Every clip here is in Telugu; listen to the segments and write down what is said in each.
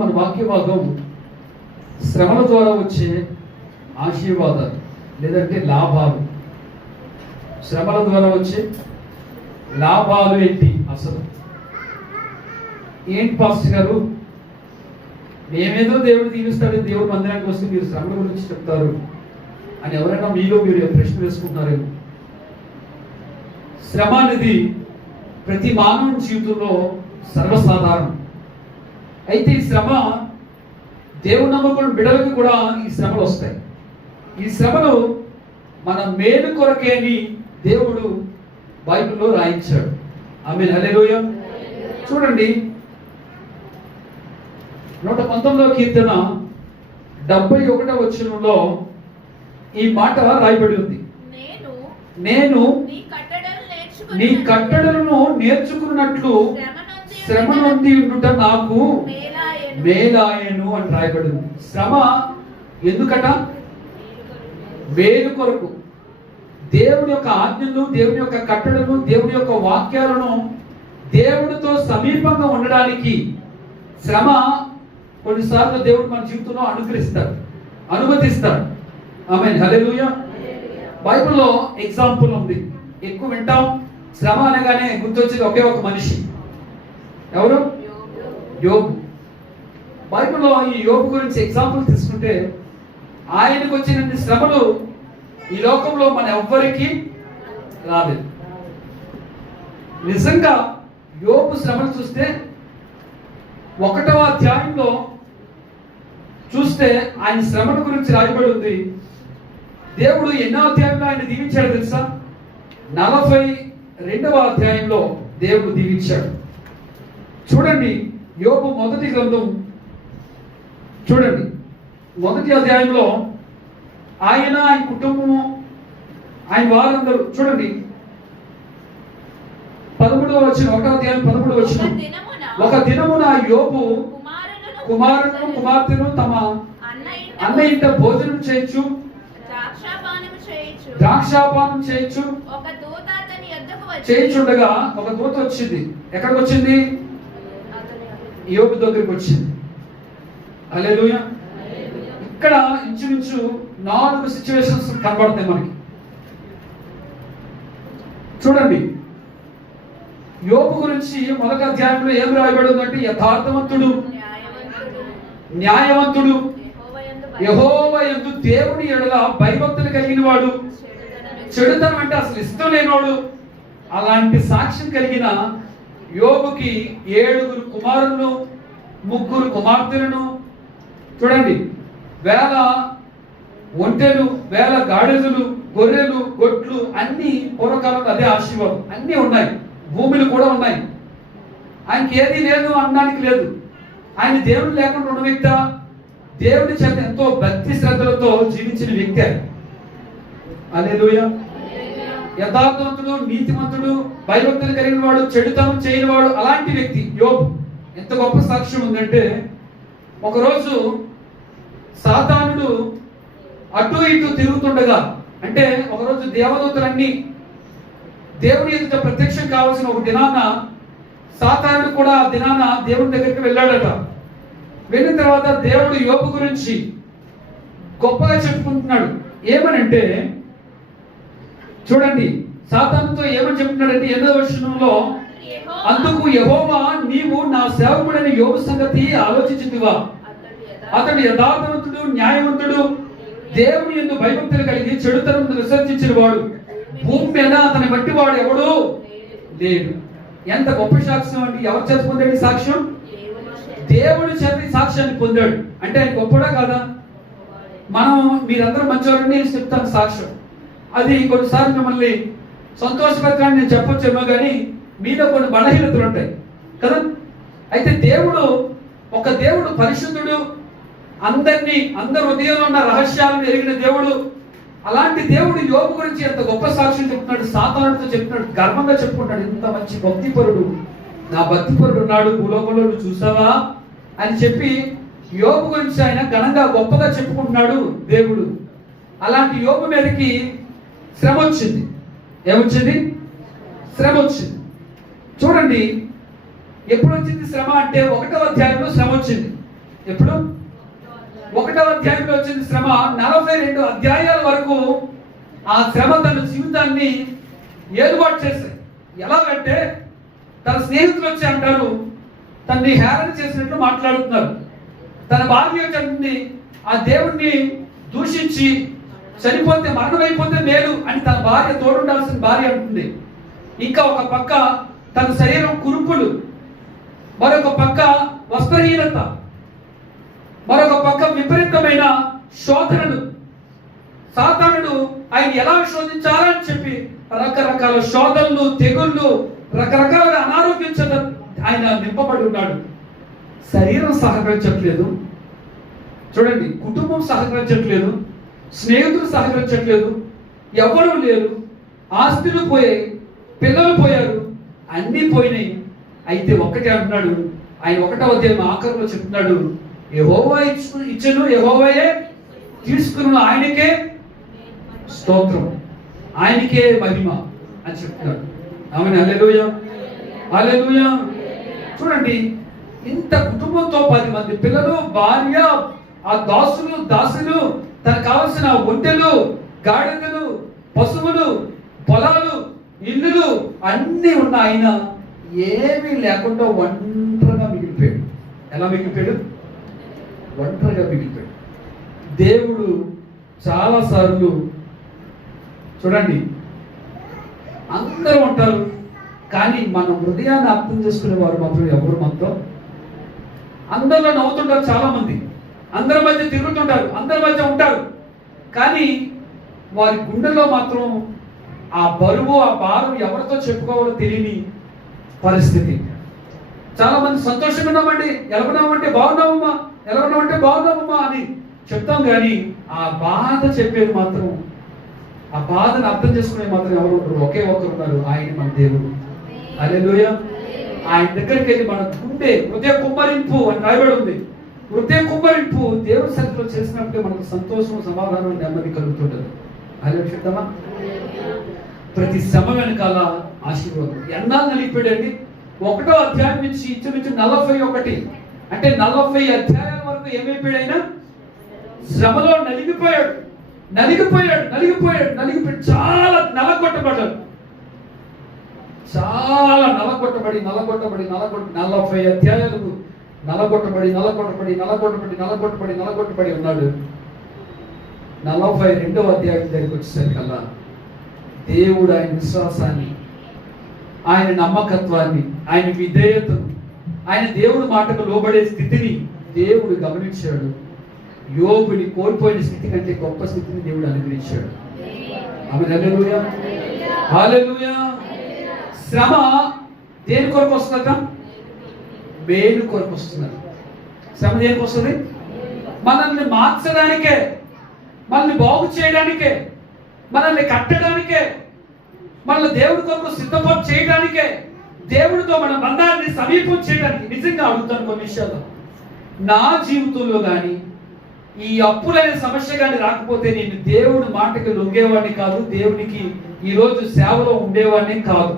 మన వాక్య భాగం శ్రమల ద్వారా వచ్చే ఆశీర్వాదాలు లేదంటే లాభాలు. శ్రమల ద్వారా వచ్చే లాభాలు ఏంటి అసలు? ఏంటి పాస్టర్ గారు, మేమేదో దేవుడు దీవిస్తాడు, దేవుడు మందిరానికి వస్తే మీరు శ్రమల గురించి చెప్తారు అని ఎవరైనా మీలో మీరు ప్రశ్న వేసుకుంటున్నారేమో. శ్రమ అనేది ప్రతి మానవుని జీవితంలో సర్వసాధారణం. అయితే ఈ శ్రమ దేవుని నమ్మకం బిడ్డలకు కూడా ఈ శ్రమలు వస్తాయి. ఈ శ్రమలు మన మేలు కొరకే అని దేవుడు బైబిల్లో రాయించాడు. ఆమేన్, హల్లెలూయా. చూడండి 119వ కీర్తన 71వ వచనంలో ఈ మాట రాయబడి ఉంది. నేను నీ కట్టడలను నేర్చుకున్నట్లు శ్రమ నుండి ఉండుట నాకు మేలాయను అని రాయబడి ఉంది. శ్రమ ఎందుకట? మేలు కొరకు. దేవుని యొక్క ఆజ్ఞలు, దేవుని యొక్క కట్టడలు, దేవుని యొక్క వాక్యాలను దేవుడితో సమీపంగా ఉండడానికి శ్రమ కొన్నిసార్లు దేవుడు మన జీవితంలో అనుమతిస్తాడు. ఆమేన్, హల్లెలూయా. బైబిల్లో ఎగ్జాంపుల్ ఉంది, ఎక్కువ వింటాం. శ్రమ అనగానే గుర్తొచ్చేది ఒకే ఒక మనిషి. ఎవరు? యోబు. బైబిల్లో ఈ యోబు గురించి ఎగ్జాంపుల్ తీసుకుంటే ఆయనకు వచ్చిన శ్రమలు ఈ లోకంలో మన ఎవ్వరికి రాలేదు. నిజంగా యోబు శ్రమలు చూస్తే 1వ అధ్యాయంలో చూస్తే ఆయన శ్రమల గురించి రాయబడి ఉంది. దేవుడు ఎన్నో అధ్యాయంలో ఆయన దీవించాడు తెలుసా? 42వ అధ్యాయంలో దేవుడు దీవించాడు. చూడండి, యోబు మొదటి గ్రంథం చూడండి, 1వ అధ్యాయంలో ఆయన కుటుంబము, ఆయన వారందరూ చూడండి 13వ వచనం, 1వ అధ్యాయం 13వ వచనం. ఒక దినమున యోబు కుమారులను కుమార్తెను తమ అన్న ఇంట భోజనం చేయొచ్చు, ద్రాక్షాపానం చేయొచ్చు చేయించుండగా ఒక దూత వచ్చింది. ఎక్కడికి వచ్చింది? యోబు దగ్గరికి వచ్చింది. హల్లెలూయా. ఇక్కడ ఇంచుమించు 4 సిచ్యువేషన్స్ కనబడతాయి మనకి. చూడండి, యోబు గురించి మొదటి అధ్యాయంలో ఏం రాయబడి ఉందంటే యథార్థవంతుడు, న్యాయవంతుడు, యెహోవా యందు దేవుని ఎడల భయభక్తులు కలిగిన వాడు, చెడుతనం అంటే అసలు ఇష్టం లేనివాడు. అలాంటి సాక్ష్యం కలిగిన యోబుకి 7 కుమారులను 3 కుమార్తెలను, చూడండి 1000 ఒంటెలు, 1000 గాడిదలు, గొర్రెలు, గొడ్లు, అన్ని పూర్వకాలంలో అదే ఆశీర్వాదం. అన్నీ ఉన్నాయి, భూములు కూడా ఉన్నాయి. ఆయనకి ఏది లేదు అనడానికి లేదు. ఆయన దేవుడు లేకుండా ఉన్న వ్యక్తి, దేవుడి చేత ఎంతో భక్తి శ్రద్ధలతో జీవించిన వ్యక్తి. హల్లెలూయా. యథార్థవంతుడు, నీతిమంతుడు, భయభక్తులు కలిగిన వాడు, చెడుతనం చేయని వాడు, అలాంటి వ్యక్తి యోబు. ఎంత గొప్ప సాక్ష్యం ఉందంటే, ఒకరోజు సాతానుడు అటు ఇటు తిరుగుతుండగా, అంటే ఒకరోజు దేవదూతలన్నీ దేవుని ఎదుట ప్రత్యక్షం కావాల్సిన ఒక దినాన సాతానుడు కూడా ఆ దినాన దేవుని దగ్గరికి వెళ్ళాడట. వెళ్ళిన తర్వాత దేవుడు యోబు గురించి గొప్పగా చెప్పుకుంటున్నాడు. ఏమనంటే చూడండి, సాతానుతో ఏమని చెప్తున్నాడంటే 8వ వచనంలో, అందుకు యెహోవా నీవు నా సేవకుడైన యోబు సంగతి ఆలోచించుదువా? అతడు యథార్థవంతుడు, న్యాయవంతుడు, దేవుని యందు భయభక్తులు కలిగి చెడుతనం విసర్జించిన వాడు, భూమి మీద అతని బట్టి వాడు ఎవడు లేడు. ఎంత గొప్ప సాక్ష్యం అండి! ఎవరు చేత పొందాడు సాక్ష్యం? దేవుడు చేత సాక్ష్యాన్ని పొందాడు. అంటే ఆయన గొప్పడా కాదా? మనం మీరందరూ మంచివారని నేను చెప్తాను సాక్ష్యం. అది కొన్నిసార్లు మిమ్మల్ని సంతోషపెట్టాలని నేను చెప్పొచ్చేమో కానీ మీలో కొన్ని బలహీనతలు ఉంటాయి కదా. అయితే దేవుడు పరిశుద్ధుడు, అందరి హృదయంలో ఉన్న రహస్యాలను ఎరిగిన దేవుడు. అలాంటి దేవుడు యోబు గురించి ఎంత గొప్ప సాక్ష్యం చెప్తున్నాడు. సాతానుడితో చెప్తున్నాడు, గర్వంగా చెప్పుకుంటాడు, ఇంత మంచి భక్తిపరుడు, నా భక్తిపరుడు ఉన్నాడు భూలోకంలో, నువ్వు చూసావా అని చెప్పి యోబు గురించి ఆయన ఘనంగా గొప్పగా చెప్పుకుంటున్నాడు దేవుడు. అలాంటి యోబు మీదకి శ్రమ వచ్చింది. ఏమొచ్చింది? శ్రమ వచ్చింది. చూడండి, ఎప్పుడు వచ్చింది శ్రమ అంటే 1వ అధ్యాయంలో శ్రమ వచ్చింది. ఎప్పుడు 1వ అధ్యాయంలో వచ్చింది శ్రమ. 42 అధ్యాయాల వరకు ఆ శ్రమ తన జీవితాన్ని ఏర్పాటు చేశాయి. ఎలాగంటే తన స్నేహితులు వచ్చి అంటారు, తనని హేళన చేసినట్లు మాట్లాడుతున్నారు. తన భార్య వచ్చి ఆ దేవుణ్ణి దూషించి చనిపోతే మరణమైపోతే మేలు అని తన భార్య తోడుండాల్సిన భార్య అంటుంది. ఇంకా ఒక పక్క తన శరీరం కురుపులు, మరొక పక్క వస్త్రహీనత, మరొక పక్క విపరీతమైన శోధనలు. సాతానుడు ఆయన ఎలా శోధించాలని చెప్పి రకరకాల శోధనలు, తెగుళ్ళు, రకరకాల అనారోగ్యం చేత ఆయన నింపబడి ఉన్నాడు. శరీరం సహకరించట్లేదు, చూడండి, కుటుంబం సహకరించట్లేదు, స్నేహితులు సహకరించట్లేదు, ఎవరు లేరు, ఆస్తులు పోయాయి, పిల్లలు పోయారు, అన్నీ పోయినాయి. అయితే ఒకటే అంటున్నాడు ఆయన. 1వ అధ్యాయం ఆఖరిలో చెప్తున్నాడు, యెహోవా ఇచ్చెను, యెహోవాయే తీసుకున్న, ఆయనకే స్తోత్రం, ఆయనకే మహిమ అని చెప్తున్నాడు. ఆమె హల్లెలూయా, హల్లెలూయా. చూడండి, ఇంత కుటుంబంతో 10 మంది పిల్లలు, భార్య, ఆ దాసులు, తనకు కావలసిన ఒంటెలు, గాడిదలు, పశువులు, పొలాలు, ఇల్లులు అన్నీ ఉన్న ఆయన ఏమీ లేకుండా ఒంటరిగా మిగిలిపోయాడు. ఎలా మిగిలిపోయాడు? ఒంటరిగా మిగిలిపోయాడు. దేవుడు చాలాసార్లు, చూడండి, అందరూ ఉంటారు కానీ మన హృదయాన్ని అర్థం చేసుకునే వారు మాత్రం ఎవరు మనతో. అందరిలో నవ్వుతుంటారు చాలా మంది, అందరి మధ్య తిరుగుతుంటారు, అందరి మధ్య ఉంటారు, కానీ వారి గుండెల్లో మాత్రం ఆ బరువు, ఆ భారం ఎవరితో చెప్పుకోవాలో తెలియని పరిస్థితి. చాలా మంది సంతోషంగా ఉన్నామండి, ఎలా ఉన్నామంటే బాగున్నామమ్మా, ఎలా ఉన్నామంటే బాగున్నామమ్మా అని చెప్తాం, కానీ ఆ బాధ చెప్పేది మాత్రం, ఆ బాధను అర్థం చేసుకునే మాత్రం ఎవరు ఉంటారు? ఒకే ఒక్కరు ఉన్నారు, ఆయన మన దేవుడు. హల్లెలూయా. ఆయన దగ్గరికి వెళ్ళి మన గుండె హృదయ కుమ్మరింపు అని రాయబడి ఉంది. హృదయ కుమ్మరింపు దేవుడి సన్నిధిలో చేసినప్పుడే మనకు సంతోషం, సమాధానం, నెమ్మది కలుగుతుంటది. హల్లెలూయా. ప్రతి శ్రమ వెనకాల ఆశీర్వాదం. ఎన్నాళ్ళు నలిగిపోయాడండి? 1వ అధ్యాయం నుంచి ఇంచుమించు 41 అంటే 40 అధ్యాయాల వరకు ఏమైపోయాడు? ఆయన శ్రమలో నలిగిపోయాడు. చాలా నలగొట్టబడ్డాడు. చాలా నలగొట్టబడి 40 అధ్యాయాలకు నలగొట్టబడి ఉన్నాడు. 42వ అధ్యాయం దగ్గరికి వచ్చేసరికల్లా దేవుడు ఆయన విశ్వాసాన్ని, ఆయన నమ్మకత్వాన్ని, ఆయన విధేయతను, ఆయన దేవుడి మాటకు లోబడే స్థితిని దేవుడు గమనించాడు. యోబుని కోల్పోయిన స్థితి కంటే గొప్ప స్థితిని దేవుడు అనుగ్రహించాడు. ఆమేన్, హల్లెలూయా, హల్లెలూయా. శ్రమ దేని కొరకు వస్తుందట? మేలు కొరకు వస్తున్నది. శ్రమ దేనికి వస్తుంది? మనల్ని మార్చడానికే, మనల్ని బాగు చేయడానికే, మనల్ని కట్టడానికే, మనల్ని దేవుడి కొరకు సిద్ధపడి చేయడానికే, దేవుడితో మన బంధాన్ని సమీపం చేయడానికి. నిజంగా అడుగుతాను, కొన్ని విషయాల్లో నా జీవితంలో కానీ ఈ అప్పులనే సమస్య కానీ రాకపోతే నేను దేవుడి మాటకి లొంగేవాడిని కాదు, దేవునికి ఈరోజు సేవలో ఉండేవాడిని కాదు.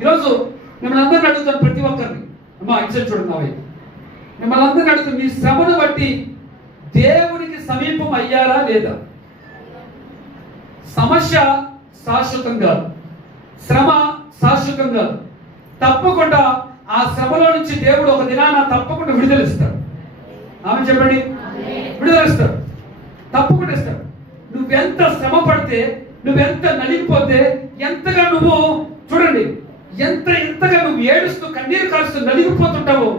ఈరోజు మిమ్మల్ని అందరిని అడుగుతాను, ప్రతి ఒక్కరిని, అమ్మా ఇచ్చారు చూడండి, మిమ్మల్ని అందరిని అడుగుతాను, మీ శ్రమను బట్టి దేవునికి సమీపం అయ్యారా లేదా? సమస్య శాశ్వతం కాదు, శ్రమ శాశ్వతం కాదు. తప్పకుండా ఆ శ్రమలో నుంచి దేవుడు ఒక దినాన తప్పకుండా విడుదలిస్తాడు. ఆమె చెప్పండి, విడుదలిస్తాడు, తప్పకుండా ఇస్తాడు. నువ్వెంత శ్రమ పడితే, నువ్వెంత నలిగిపోతే, ఎంతగా నువ్వు చూడండి, ఎంతగా నువ్వు ఏడుస్తూ కన్నీరు కాలుస్తూ నలిగిపోతుంటావో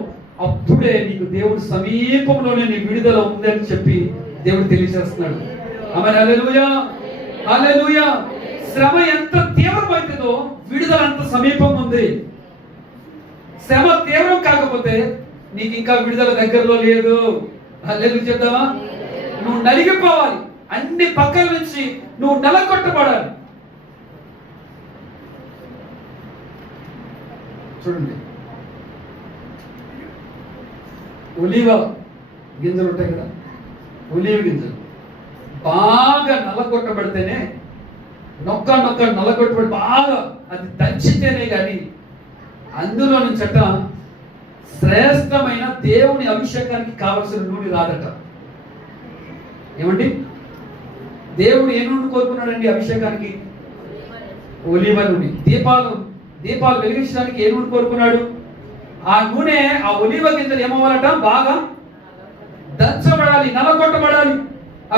అప్పుడే నీకు దేవుడు సమీపంలోనే నీ విడుదల ఉందని చెప్పి దేవుడు తెలియజేస్తున్నాడు. ఆమేన్, హల్లెలూయా, హల్లెలూయా. శ్రమ ఎంత తీవ్రమైతుందో విడుదల అంత సమీపం ఉంది. శ్రమ తీవ్రం కాకపోతే నీకు ఇంకా విడుదల దగ్గరలో లేదు. హల్లెలూయా చెప్తావా? నువ్వు నలిగిపోవాలి, అన్ని పక్కల నుంచి నువ్వు నలగొట్టబడాలి. చూడండి, ఒలీవ గింజలు ఉంటాయి కదా, ఒలీవ గింజలు బాగా నల్లగొట్టబడితేనే, నొక్క నల్లగొట్టబడి బాగా అది దంచితేనే కానీ అందులో నుంచి శ్రేష్టమైన దేవుని అభిషేకానికి కావలసిన నూనె రాదట. ఏమండి, దేవుడు ఏ నూనె కోరుకున్నాడండి అభిషేకానికి? ఒలీవ నూనె. దీపాలు వెలిగించడానికి ఏ నూనె కోరుకున్నాడు? ఆ నూనె, ఆ ఒలీవ గింజలు ఏమవ్వాలట? బాగా దంచబడాలి, నలగొట్టబడాలి, ఆ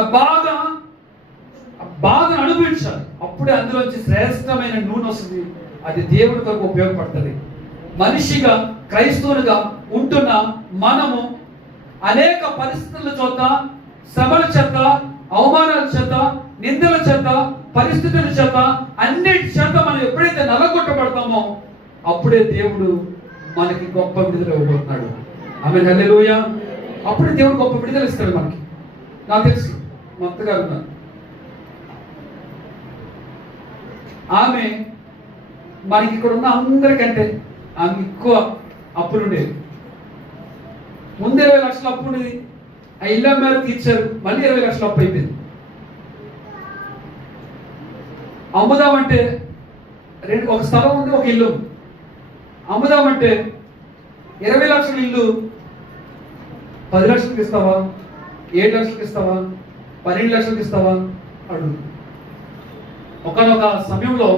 బాధను అనుభవించాలి. అప్పుడే అందులోంచి శ్రేష్టమైన నూనె వస్తుంది. అది దేవుడి కొరకు ఉపయోగపడుతుంది. మనిషిగా, క్రైస్తవునిగా ఉంటున్న మనము అనేక పరిస్థితుల చేత, శ్రమల చేత, అవమానాల చేత, నిందల చేత, పరిస్థితుల చేత, అన్నిటి చేత మనం ఎప్పుడైతే నలగొట్టబడతామో అప్పుడే దేవుడు మనకి గొప్ప విడుదల ఇవ్వబోతున్నాడు. ఆమేన్, హల్లెలూయా. అప్పుడే దేవుడు గొప్ప విడుదల ఇస్తాడు మనకి. నాకు తెలుసు, మా అత్తగారు ఉన్నారు. ఆమె మనకి ఇక్కడ ఉన్న అందరికంటే ఆమె ఎక్కువ అప్పులు ఉండేది. ముందు 20 లక్షలు అప్పు ఉండేది. ఆ ఇల్లు అమ్మారు, తీర్చారు, మళ్ళీ 20 లక్షలు అప్పు అయిపోయింది. అమ్ముదామంటే ఒక స్థలం ఉంది, ఒక ఇల్లు. అమ్ముదామంటే 20 లక్షల ఇల్లు 10 లక్షలకు ఇస్తావా, 7 లక్షలకు ఇస్తావా, 12 లక్షలకు ఇస్తావా అడుగు. ఒకనొక సమయంలో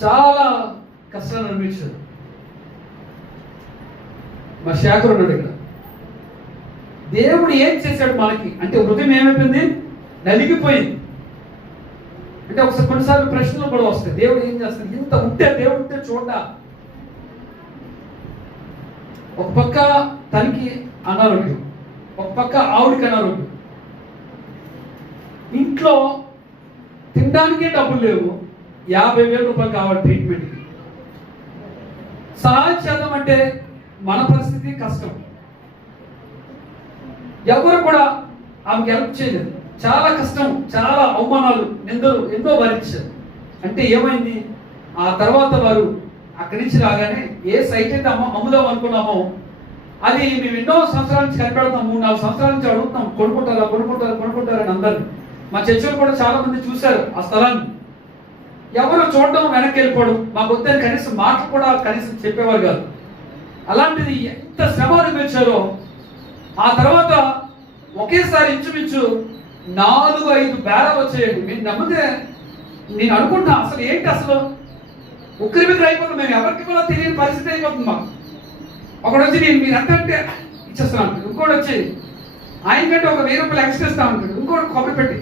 చాలా కష్టాన్ని అనిపించాడు. మా శాఖరు ఉన్నాడు ఇక్కడ. దేవుడు ఏం చేశాడు మనకి అంటే హృదయం ఏమైపోయింది? నలిగిపోయింది. అంటే ఒకసారి కొన్నిసార్లు ప్రశ్నలు కూడా వస్తాయి, దేవుడు ఏం చేస్తాడు? ఇంత ఉంటే దేవుడు ఉంటే చూడ. ఒక పక్క తనకి అనారోగ్యం, ఒక పక్క ఆవిడికి అనారోగ్యం, ఇంట్లో తినడానికే డబ్బులు లేవు. 50,000 రూపాయలు కావాలి ట్రీట్మెంట్కి. సహాయం చేద్దాం అంటే మన పరిస్థితి కష్టం. ఎవరు కూడా ఆమెకి హెల్ప్ చేయలేదు. చాలా కష్టం, చాలా అవమానాలు, నిందలు ఎన్నో భరించారు. అంటే ఏమైంది? ఆ తర్వాత వారు అక్కడి నుంచి రాగానే ఏ సైట్ అయితే అమ్ముదాం అనుకున్నామో అది మేము ఎన్నో సంవత్సరాల నుంచి కనిపెడతాం, 3-4 సంవత్సరాల నుంచి అడుగుతాం, కొనుక్కుంటారని అందరు. మా చర్చలు కూడా చాలా మంది చూశారు ఆ స్థలాన్ని. ఎవరు చూడడం, వెనక్కి వెళ్ళిపోవడం, మాకు వద్దని కనీసం మాటలు కూడా కనీసం చెప్పేవారు కాదు. అలాంటిది ఎంత శ్రమ అనిపించారో. ఆ తర్వాత ఒకేసారి ఇంచుమించు 4-5 బేరాలు వచ్చేయండి. మీరు నమ్మితే నేను అనుకుంటున్నా అసలు ఏంటి, అసలు ఉక్కిరిబిక్కిరి అయిపోతుంది. మేము ఎవరికి కూడా తెలియని పరిస్థితి అయిపోతుంది మాకు. ఒకడు వచ్చి నేను మీరు ఎంత అంటే ఇచ్చేస్తాను అంటాడు, ఇంకోటి వచ్చి ఆయనకంటే ఒక 1000 రూపాయలు ఎక్స్ట్రా ఇస్తాను అంటాడు, ఇంకోటి కొబ్బరి పెట్టి.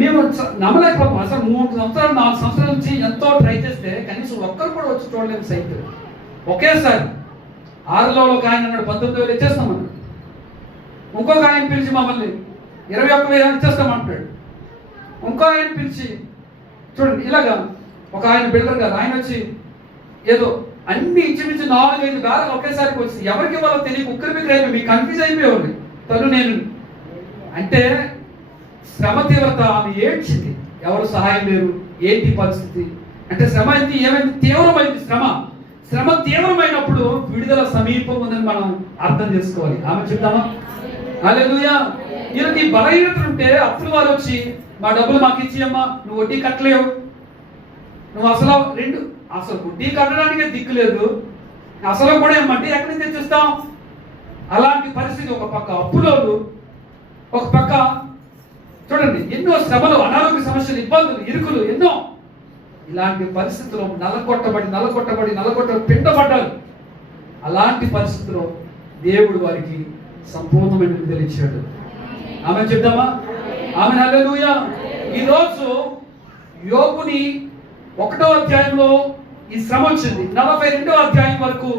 మేము నమ్మలేకపోతాం. అసలు 3 సంవత్సరాలు 4 సంవత్సరాల నుంచి ఎంతో ట్రై చేస్తే కనీసం ఒక్కరు కూడా వచ్చి చూడలేము సైట్. ఒకేసారి 6లో ఒక ఆయన అన్నాడు 19,000 ఇచ్చేస్తామన్నాడు. ఇంకొక ఆయన పిలిచి మమ్మల్ని 21,000 ఇచ్చేస్తామంటాడు. ఇంకో ఆయన పిలిచి చూడండి ఇలాగా ఒక ఆయన బిల్డర్ గారు ఆయన వచ్చి ఏదో అన్ని ఇంచుమించు 4-5 బేరాలు ఒకేసారికి వచ్చి ఎవరికి ఇవ్వాలో తెలియక ఉక్కిరిబిక్కిరి అయిపోయి మీకు కన్ఫ్యూజ్ అయిపోయేవాళ్ళు తను నేను. అంటే శ్రమ తీవ్రత, ఆమె ఏడ్చింది, ఎవరు సహాయం లేరు, ఏంటి పరిస్థితి అంటే శ్రమ ఏమైంది? తీవ్రమైంది శ్రమ తీవ్రమైనప్పుడు విడుదల సమీపం ఉందని మనం అర్థం చేసుకోవాలి. ఆమె చెప్తామా? హల్లెలూయా. ఈరోజు ఈ బలహీనతలు ఉంటే అప్పుడు వారు వచ్చి మా డబ్బులు మాకు ఇచ్చియమ్మా, నువ్వు వడ్డీ కట్టలేవు, నువ్వు అసలు వడ్డీ కట్టడానికే దిక్కు లేదు, అసలు కూడా ఏమంటే ఎక్కడి నుంచి తెచ్చిస్తాం? అలాంటి పరిస్థితి. ఒక పక్క అప్పులోలు, ఒక పక్క చూడండి ఎన్నో శ్రమలు, అనారోగ్య సమస్యలు, ఇబ్బందులు, ఇరుకులు ఎన్నో. ఇలాంటి పరిస్థితుల్లో నలగొట్టబడి పిండబడ్డారు. అలాంటి పరిస్థితుల్లో దేవుడు వారికి సంపూర్ణమైన విడుదల ఇచ్చాడు. ఆమె చెప్దామా? ఆమె హల్లెలూయా. ఈరోజు యోబుని 1వ అధ్యాయంలో ఈ శ్రమ వచ్చింది. 42వ అధ్యాయం వరకు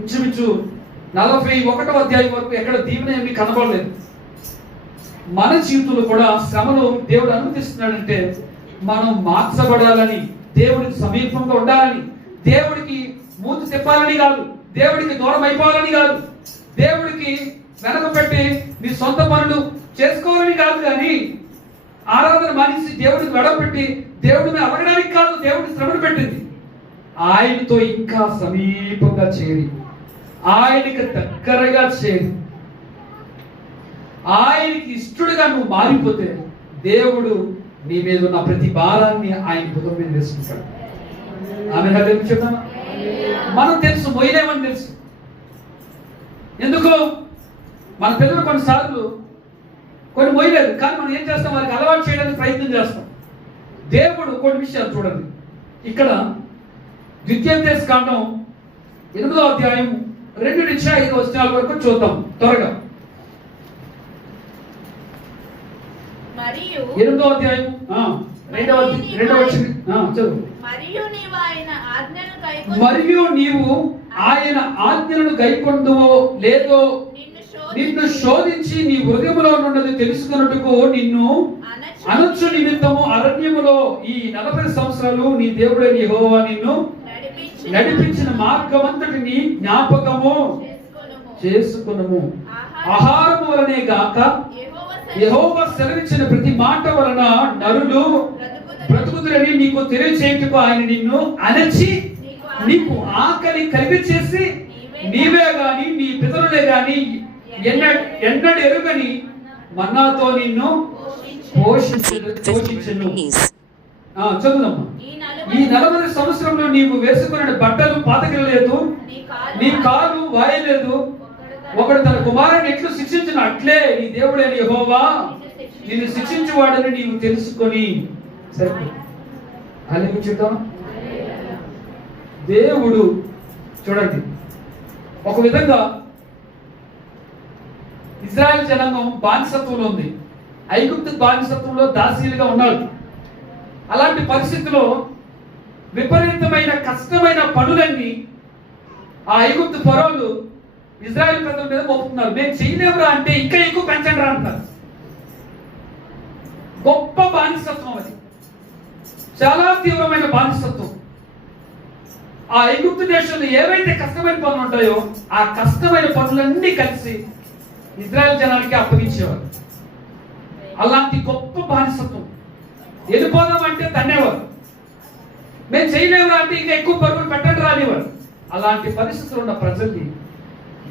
ఇంచుమించు 41వ అధ్యాయం వరకు ఎక్కడ దీవెన ఏమీ కనబడలేదు. మన జీవితంలో కూడా శ్రమలు దేవుడు అనుమతిస్తున్నాడంటే మనం మార్చబడాలని, దేవుడికి సమీపంగా ఉండాలని, దేవుడికి మూతి తిప్పాలని కాదు, దేవుడికి దూరం అయిపోవాలని కాదు, దేవుడికి వెనక పెట్టి మీ సొంత పనులు చేసుకోవాలని కాదు. కానీ ఆరాధన మానేసి దేవుడికి వెడపెట్టి దేవుడిని అడగడానికి కాదు దేవుడిని శ్రమను పెట్టింది. ఆయనతో ఇంకా సమీపంగా చేరి, ఆయనకి దగ్గరగా చేరి, ఆయనకి ఇష్టడుగా నువ్వు మారిపోతే దేవుడు నీ మీద ఉన్న ప్రతి భారాన్ని ఆయన భుజం మీద వేసుకుంటాడు. ఆమె హల్లెలూయా చెప్తామా? మనం తెలుసు మొయ్యలేమని తెలుసు. ఎందుకు? మన పిల్లలు కొన్నిసార్లు కొన్ని మొయ్యలేదు, కానీ మనం ఏం చేస్తాం, వారికి అలవాటు చేయడానికి ప్రయత్నం చేస్తాం. దేవుడు కొన్ని విషయాలు చూడండి. ఇక్కడ ద్వితీయోపదేశకాండం 8వ అధ్యాయం 2 నుంచి 5 వచనాల వరకు చూద్దాం త్వరగా. 8వ అధ్యాయం 2వ వచనం చదువు. మరియు నీవు ఆయన ఆజ్ఞలను గైకొందువో లేదో నిన్ను శోధించి నీ హృదయములో ఉన్నది తెలుసుకున్నట్టుకు నిన్ను అనొచ్చు నిమిత్తము అరణ్యములో ఈ 40 సంవత్సరాలు నీ దేవుడైన యెహోవా నిన్ను నడిపించిన మార్గమంతటిని జ్ఞాపకము చేసుకొనుము. ఆహారము వలనే గాక యెహోవా సెలవిచ్చిన ప్రతి మాట వలన నరులు బ్రతుకుదురని నీకు తెలియచేయుటకు ఆయన నిన్ను అణచి నీకు ఆకలి కలిగి చేసి నీవే గాని నీ పితరులే గాని ఎన్నడు ఎరుగని మన్నాతో నిన్ను పోషించును. చదువుదమ్మా. ఈ 40 సంవత్సరంలో నీవు వేసుకున్న బట్టలు పాతకిరలేదు, నీ కాలు వాయలేదు. ఒకడు తన కుమారుని ఎట్లు శిక్షించిన అట్లే నీ దేవుడైన యెహోవా నిన్ను శిక్షించువాడని నీవు తెలుసుకొని. సరే, అలా చూద్దాం. దేవుడు చూడండి, ఒక విధంగా ఇజ్రాయెల్ జనాంగం బానిసత్వంలో ఉంది. ఐగుప్తు బానిసత్వంలో దాసీలుగా ఉన్నారు. అలాంటి పరిస్థితిలో విపరీతమైన కష్టమైన పనులన్నీ ఆ ఐగుప్తు ఫరోలు ఇజ్రాయెల్ ప్రజల మీద మోపుతున్నారు. మేము చేయలేవురా అంటే ఇంకా ఎక్కువ పెంచండి రా అంటారు. గొప్ప బానిసత్వం అది, చాలా తీవ్రమైన బానిసత్వం. ఆ ఐగుప్తు దేశంలో ఏవైతే కష్టమైన పనులు ఉంటాయో ఆ కష్టమైన పనులన్నీ కలిసి ఇజ్రాయెల్ జనానికి అప్పగించేవారు. అలాంటి గొప్ప బానిసత్వం. వెళ్ళిపోదామంటే తన్నేవారు, మేము చేయలేము అంటే ఇంకా ఎక్కువ పరుగులు పెట్టండి రానివారు. అలాంటి పరిస్థితులు ఉన్న ప్రజల్ని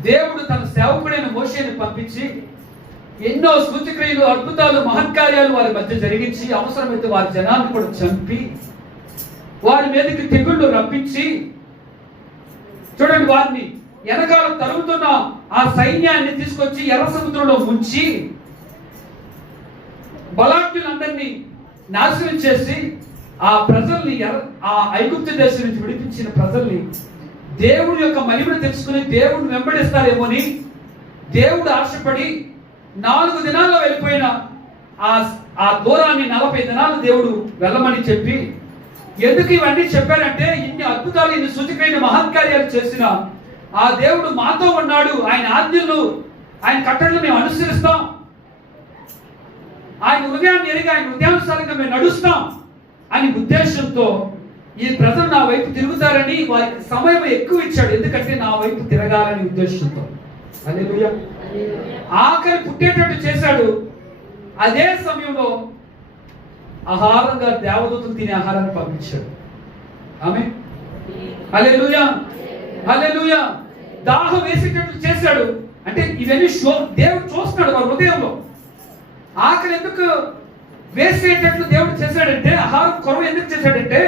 దేవుడు తన సేవకుడైన మోషేని పంపించి ఎన్నో సూచక్రియలు, అద్భుతాలు, మహత్కార్యాలు వారి మధ్య జరిగించి అవసరమైతే వారి జనాన్ని కూడా చంపి వారి మీదకి తెగుళ్ళు రప్పించి, చూడండి, వారిని వెనకాల తరుగుతున్న ఆ సైన్యాన్ని తీసుకొచ్చి ఎర్ర సముద్రంలో ముంచి బలాఢ్యులందరినీ నాశనం చేసి ఆ ప్రజల్ని, ఆ ఐగుప్తు దేశం నుంచి విడిపించిన ప్రజల్ని దేవుడి యొక్క మహిమను తెలుసుకుని దేవుడిని వెంబడిస్తారేమోని దేవుడు ఆశపడి 4 దినాల్లో వెళ్ళిపోయిన ఆ దూరాన్ని 40 దినాలు దేవుడు వెళ్ళమని చెప్పి, ఎందుకు ఇవన్నీ చెప్పారంటే ఇన్ని అద్భుతాలు, ఇన్ని సూచకమైన మహత్కార్యాలు చేసిన ఆ దేవుడు మాతో ఉన్నాడు, ఆయన ఆజ్ఞలు, ఆయన కట్టడలు మేము అనుసరిస్తాం, ఆయన హృదయాన్ని ఎరిగి ఆయన హృదయానుసారంగా మేము నడుస్తాం అని ఉద్దేశంతో ఈ ప్రజలు నా వైపు తిరుగుతారని వారికి సమయం ఎక్కువ ఇచ్చాడు. ఎందుకంటే నా వైపు తిరగాలని ఉద్దేశంతో. హల్లెలూయా. ఆకలి పుట్టేటట్టు చేశాడు. అదే సమయంలో ఆహారంగా దేవదూతలు తినే ఆహారాన్ని పంపించాడు. ఆమేన్. హల్లెలూయా, హల్లెలూయా. దాహం వేసేటట్టు చేశాడు. అంటే ఇవన్నీ దేవుడు చూస్తున్నాడు వారి హృదయంలో. ఆకలి ఎందుకు వేసేటట్లు దేవుడు చేశాడంటే, ఆహారం కొరవ ఎందుకు చేశాడంటే,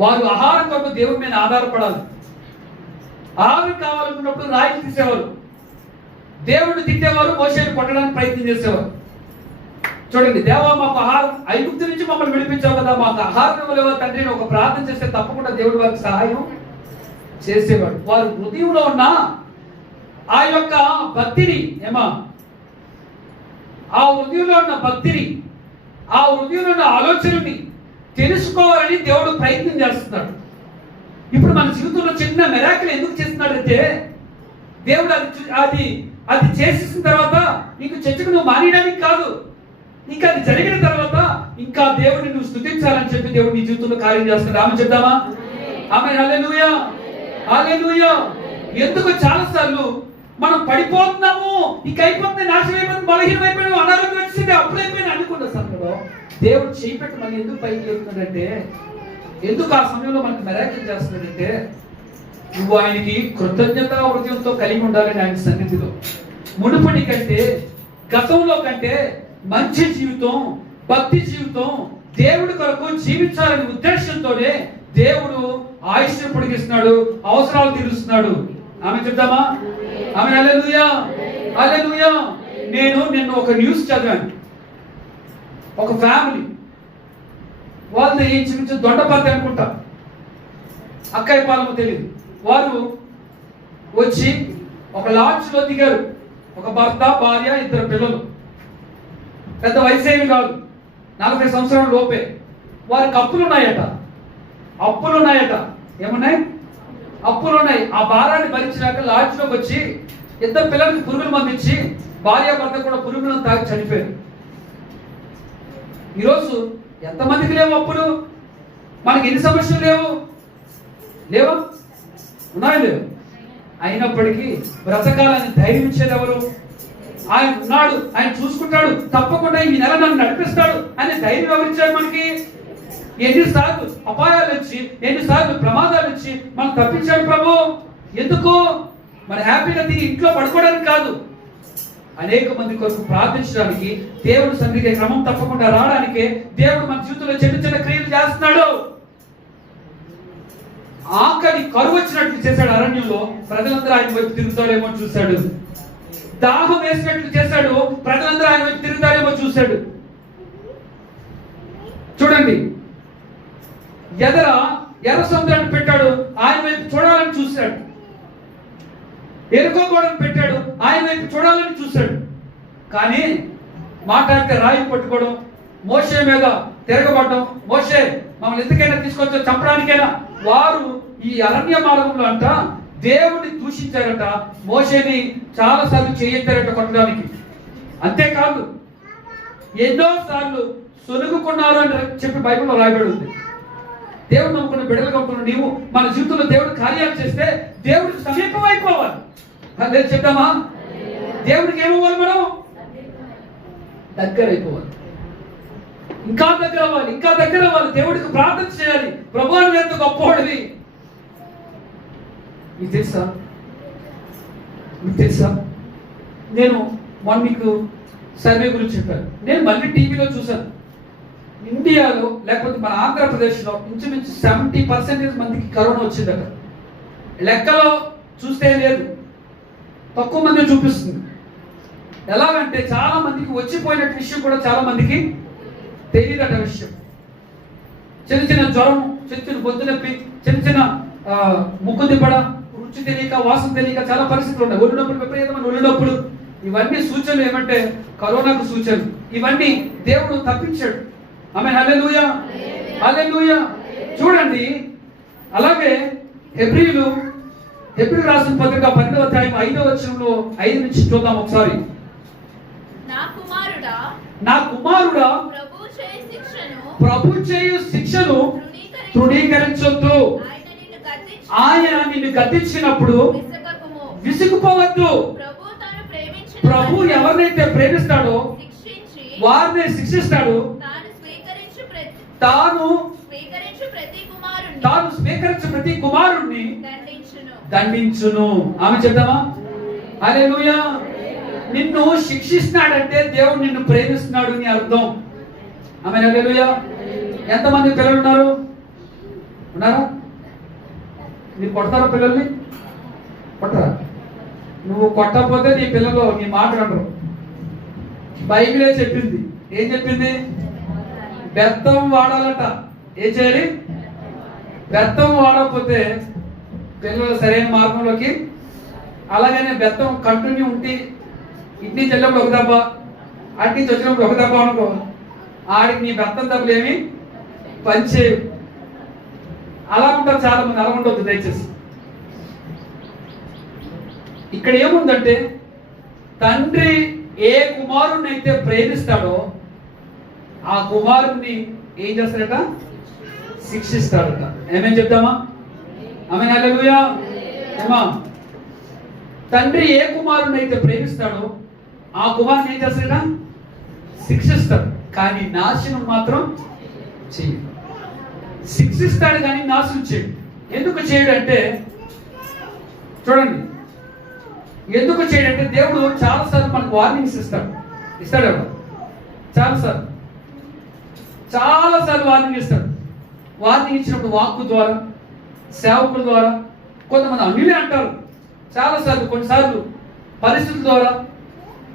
వారు ఆహారం కొరకు దేవుడి మీద ఆధారపడాలి. ఆహారం కావాలనుకున్నప్పుడు రాయిలు తీసేవారు, దేవుడిని తిట్టేవారు, మోషేని కొట్టడానికి ప్రయత్నం చేసేవారు. చూడండి, దేవా మాకు ఆహారం, ఐగుప్తు నుంచి మమ్మల్ని విడిపించావు కదా, మాకు ఆహారం ఇవ్వలేవా తండ్రి అని ఒక ప్రార్థన చేస్తే తప్పకుండా దేవుడు వారికి సహాయం చేసేవాడు. వారి హృదయంలో ఉన్న ఆ యొక్క భక్తిని, ఆ హృదయంలో ఉన్న భక్తిని, ఆ హృదయంలో ఉన్న ఆలోచనని తెలుసుకోవాలని దేవుడు ప్రయత్నం చేస్తున్నాడు. ఇప్పుడు మన జీవితంలో చిన్న మిరాకిల్ ఎందుకు చేస్తున్నాడంటే, దేవుడు అది చేసేసిన తర్వాత నీకు చర్చకు నువ్వు మానేయడానికి కాదు, ఇంకా అది జరిగిన తర్వాత ఇంకా దేవుడిని నువ్వు స్తుతించాలని చెప్పి దేవుడు నీ జీవితంలో కార్యం చేస్తున్నాడు. ఆమె చెప్దామా? ఆమె. హల్లెలూయా, హల్లెలూయా. ఎందుకు చాలా సార్లు మనం పడిపోతున్నాము, ఇక అయిపోతుంది, నాశనం అయిపోతుంది, బలహీనం అయిపోయినా, అనారోగ్యం వచ్చింది, అప్పుడైపోయినా అనుకున్న సమయంలో దేవుడు చేపెట్టి మళ్ళీ ఎందుకు పైకి వెళ్తున్నాడంటే, ఎందుకు ఆ సమయంలో మనకు మెరాకిల్ చేస్తున్నాడంటే, నువ్వు ఆయనకి కృతజ్ఞత హృదయంతో కలిగి ఉండాలని ఆయన సన్నిధిలో. మునుపటి కంటే, గతంలో కంటే మంచి జీవితం, భక్తి జీవితం, దేవుడి కొరకు జీవించాలనే ఉద్దేశంతోనే దేవుడు ఆయుష్ని పొడిగిస్తున్నాడు, అవసరాలు తీరుస్తున్నాడు. ఆమె చెప్తామా? ఆమె హల్లెలూయా, హల్లెలూయా. నేను ఒక న్యూస్ చదివాను. ఒక ఫ్యామిలీ వాళ్ళది ఇంచుమించు దొండపర్తి అనుకుంటా, అక్కయ్య పాలము తెలియదు. వారు వచ్చి ఒక లాడ్జ్లో దిగారు. ఒక భర్త, భార్య, 2 పిల్లలు. పెద్ద వయసు ఏమి కాదు, 40 సంవత్సరాల లోపే. వారికి అప్పులున్నాయట. ఏమున్నాయి? అప్పులున్నాయి. ఆ భారాన్ని భరించినాక లాడ్జ్లోకి వచ్చి 2 పిల్లలకి పురుగుల మందు ఇచ్చి భార్య భర్త కూడా పురుగులను తాగి చనిపోయారు. ఈరోజు ఎంతమందికి లేవు అప్పులు? మనకి ఎన్ని సమస్యలు లేవా? ఉన్నాయా? లేవు. అయినప్పటికీ బ్రతకాలని ధైర్యం ఇచ్చేది ఎవరు? ఆయన ఉన్నాడు, ఆయన చూసుకుంటాడు, తప్పకుండా ఈ నెల నన్ను నడిపిస్తాడు అనే ధైర్యం ఎవరిచ్చాడు మనకి? ఎన్నిసార్లు అపాయాలు వచ్చి, ఎన్నిసార్లు ప్రమాదాలు వచ్చి మనం తప్పించాడు ప్రభు. ఎందుకు? మన హ్యాపీగా తిరిగి ఇంట్లో పడుకోవడానికి కాదు, అనేక మంది కొరకు ప్రార్థించడానికి, దేవుడు సన్నిధికి క్రమం తప్పకుండా రావడానికే దేవుడు మన జీవితంలో చిన్న క్రియలు చేస్తున్నాడు. ఆకలి కరువు వచ్చినట్లు చేశాడు. అరణ్యంలో ప్రజలందరూ ఆయన వైపు తిరుగుతారేమో చూశాడు. దాహం వేసినట్లు చేశాడు, ప్రజలందరూ ఆయన వైపు తిరుగుతారేమో చూశాడు. చూడండి, ఎర్ర సముద్రాన్ని పెట్టాడు, ఆయన వైపు చూడాలని చూశాడు. ఎరుకో గోడను పెట్టాడు, ఆయన వైపు చూడాలని చూశాడు. కానీ మాట్లాడితే రాయి పట్టుకోవడం, మోషే మీద తిరగబడడం, మోషే మమ్మల్ని ఎందుకైనా తీసుకొచ్చా చంపడానికైనా. వారు ఈ అరణ్య మార్గంలో అంట దేవుడిని దూషించారట, మోషేని చాలా సార్లు చేయెత్తారట కొట్టడానికి. అంతేకాదు ఎన్నో సార్లు సొనుగుకున్నారు అని చెప్పి బైబిల్లో రాయబడి ఉంది. దేవుడు నమ్ముకున్న బిడ్డలుగా ఉంటున్న నీవు మన జీవితంలో దేవుడు కార్యాలు చేస్తే దేవుడికి సమీపం అయిపోవాలి. లేదు చెప్తామా? దేవుడికి ఏమవ్వాలి? మనం దగ్గర అయిపోవాలి, ఇంకా దగ్గర అవ్వాలి, దేవుడికి ప్రార్థన చేయాలి. ప్రభువుని ఎంత గొప్పవాడివి మీకు తెలుసా? నేను మొన్న మీకు సర్వే గురించి చెప్పాను. నేను మళ్ళీ టీవీలో చూశాను. ఇండియాలో లేకపోతే మన ఆంధ్రప్రదేశ్లో ఇంచుమించు 70% మందికి కరోనా వచ్చిందట. లెక్కలో చూస్తే లేదు, తక్కువ మంది చూపిస్తుంది. ఎలాగంటే చాలా మందికి వచ్చిపోయినట్టు విషయం కూడా చాలా మందికి తెలియదట విషయం. చిన్న జ్వరం, చిన్న బొద్దు నొప్పి, చిన్న ముక్కు దిబ్బడ, రుచి తెలియక, వాసన తెలియక చాలా పరిస్థితులు ఉన్నాయి. ఒళ్ళు నొప్పులు, విపరీతమైన ఒళ్ళు నొప్పులు, ఇవన్నీ సూచనలు ఏమంటే కరోనాకు సూచనలు. ఇవన్నీ దేవుడు తప్పించాడు. ఆమె హల్లెలూయా, హల్లెలూయా. చూడండి, అలాగే హెబ్రీలు రాసిన పత్రిక 12వ అధ్యాయం 5వ వచనంలో 5 నుంచి చూద్దాం ఒకసారి. నా కుమారుడా ప్రభు చేయు శిక్షను తృణీకరించొద్దు. ఆయన నిన్ను గద్దించినప్పుడు విసుగుపోవద్దు. ప్రభు ఎవరినైతే ప్రేమిస్తాడో వారిని శిక్షిస్తాడు. తాను స్వీకరించు ప్రతి కుమారుణ్ణి దండించును. ఆమె చెప్తామా? హల్లెలూయా. నిన్ను శిక్షిస్తున్నాడంటే దేవుడు నిన్ను ప్రేమిస్తున్నాడు అని అర్థం. ఆమె హల్లెలూయా. ఎంతమంది పిల్లలు ఉన్నారా? మీరు కొడతారా పిల్లల్ని? కొట్టరా? నువ్వు కొట్టకపోతే నీ పిల్లలు నీ మాట అంటారు. బైబిలే చెప్పింది. ఏం చెప్పింది? బెత్తం వాడాలట. ఏం చేయాలి? బెత్తం వాడకపోతే పిల్లలు సరైన మార్గంలోకి. అలాగనే బెత్తం కంటిన్యూ ఉంటే ఇడ్లీ చెల్లినప్పుడు ఒక దెబ్బ, అటు నుంచి వచ్చినప్పుడు ఒక దెబ్బ అనుకో, ఆడికి నీ బెత్తం దెబ్బలు ఏమి పనిచేయవు. అలా ఉంటారు చాలా మంది. అలా ఉండొద్దు దయచేసి. ఇక్కడ ఏముందంటే తండ్రి ఏ కుమారుణ్ణి అయితే ప్రేమిస్తాడో ఆ కుమారుణ్ణి ఏం చేస్తాడట? శిక్షిస్తాడట. ఏమేం చెప్తామా? ఆమె హల్లెలూయా. ఏమా? తండ్రి ఏ కుమారుణ్ణి అయితే ప్రేమిస్తాడో ఆ కుమారుని ఏం చేస్తాడట? శిక్షిస్తాడు, కానీ నాశనం మాత్రం చేయడు. శిక్షిస్తాడు కానీ నాశనం చేయడు. ఎందుకు చేయడంటే చూడండి, ఎందుకు చేయడంటే దేవుడు చాలాసార్లు మనకు వార్నింగ్స్ ఇస్తాడు. చాలాసార్లు వార్నింగ్ ఇస్తాడు. వార్నింగ్ ఇచ్చినప్పుడు వాక్కు ద్వారా, సేవకుల ద్వారా, కొంతమంది అన్యులే అంటారు చాలాసార్లు. కొన్నిసార్లు పరిస్థితుల ద్వారా,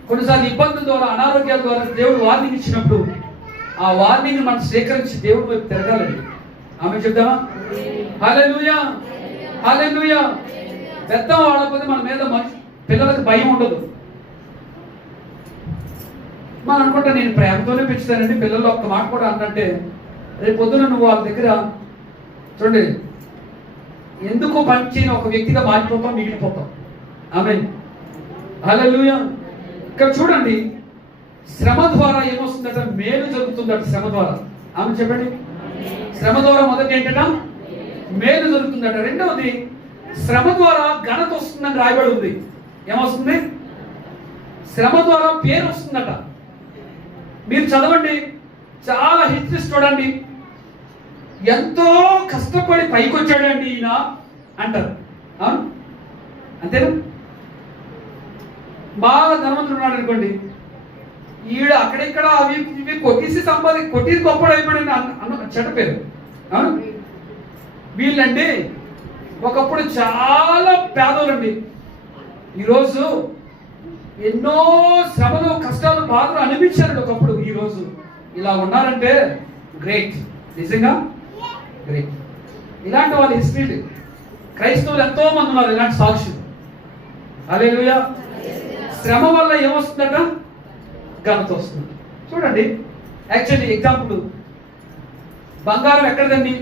కొన్నిసార్లు ఇబ్బందుల ద్వారా, అనారోగ్యాల ద్వారా దేవుడు వార్నింగ్ ఇచ్చినప్పుడు ఆ వార్నింగ్ మనం స్వీకరించి దేవుడి వైపు తిరగాలండి. ఆమె చెప్దామా? హల్లెలూయా, హల్లెలూయా. పెద్దం వాడకపోతే మన మీద పిల్లలకు భయం ఉండదు. మనం అనుకుంటా నేను ప్రేమతోనే పెంచుతానండి, పిల్లలు ఒక్క మాట కూడా అన్నట్టే రేపు పొద్దున నువ్వు వాళ్ళ దగ్గర చూడండి ఎందుకు పనిచేయని ఒక వ్యక్తిగా మారిపోతాం, మిగిలిపోతాం. ఆమేన్, హల్లెలూయా. ఇక్కడ చూడండి, శ్రమ ద్వారా ఏమొస్తుందట? మేలు జరుగుతుందట శ్రమ ద్వారా. ఆమె చెప్పండి, శ్రమ ద్వారా మొదటి ఏంటట? మేలు జరుగుతుందట. రెండవది, శ్రమ ద్వారా ఘనత వస్తుందని రాయబడి ఉంది. ఏమొస్తుంది? శ్రమ ద్వారా పేరు వస్తుందట. మీరు చదవండి, చాలా హిస్టరీస్ చూడండి, ఎంతో కష్టపడి పైకి వచ్చాడండి ఈయన అంటారు. అంతేనా? బాగా ధనవంతుడు ఉన్నాడు అనుకోండి, ఈడ అక్కడిక్కడ అవి ఇవి కొట్టేసి కొట్టేసి గొప్పడు అయిపోయాడు అన్న చెడ్డ పేరు. వీళ్ళండి ఒకప్పుడు చాలా పేదోళ్ళండి, ఈరోజు ఎన్నో శ్రమలు, కష్టాలు, బాధలు అనిపించారు ఒకప్పుడు. ఈరోజు ఇలా ఉన్నారంటే గ్రేట్, నిజంగా గ్రేట్. ఇలాంటి వాళ్ళ హిస్టరీ క్రైస్తవులు ఎంతో మంది ఉన్నారు, ఇలాంటి సాక్షులు. హల్లెలూయా. శ్రమ వల్ల ఏమొస్తుందట? ఘనత వస్తుంది. చూడండి, యాక్చువల్లీ ఎగ్జాంపుల్, బంగారం ఎక్కడదండి?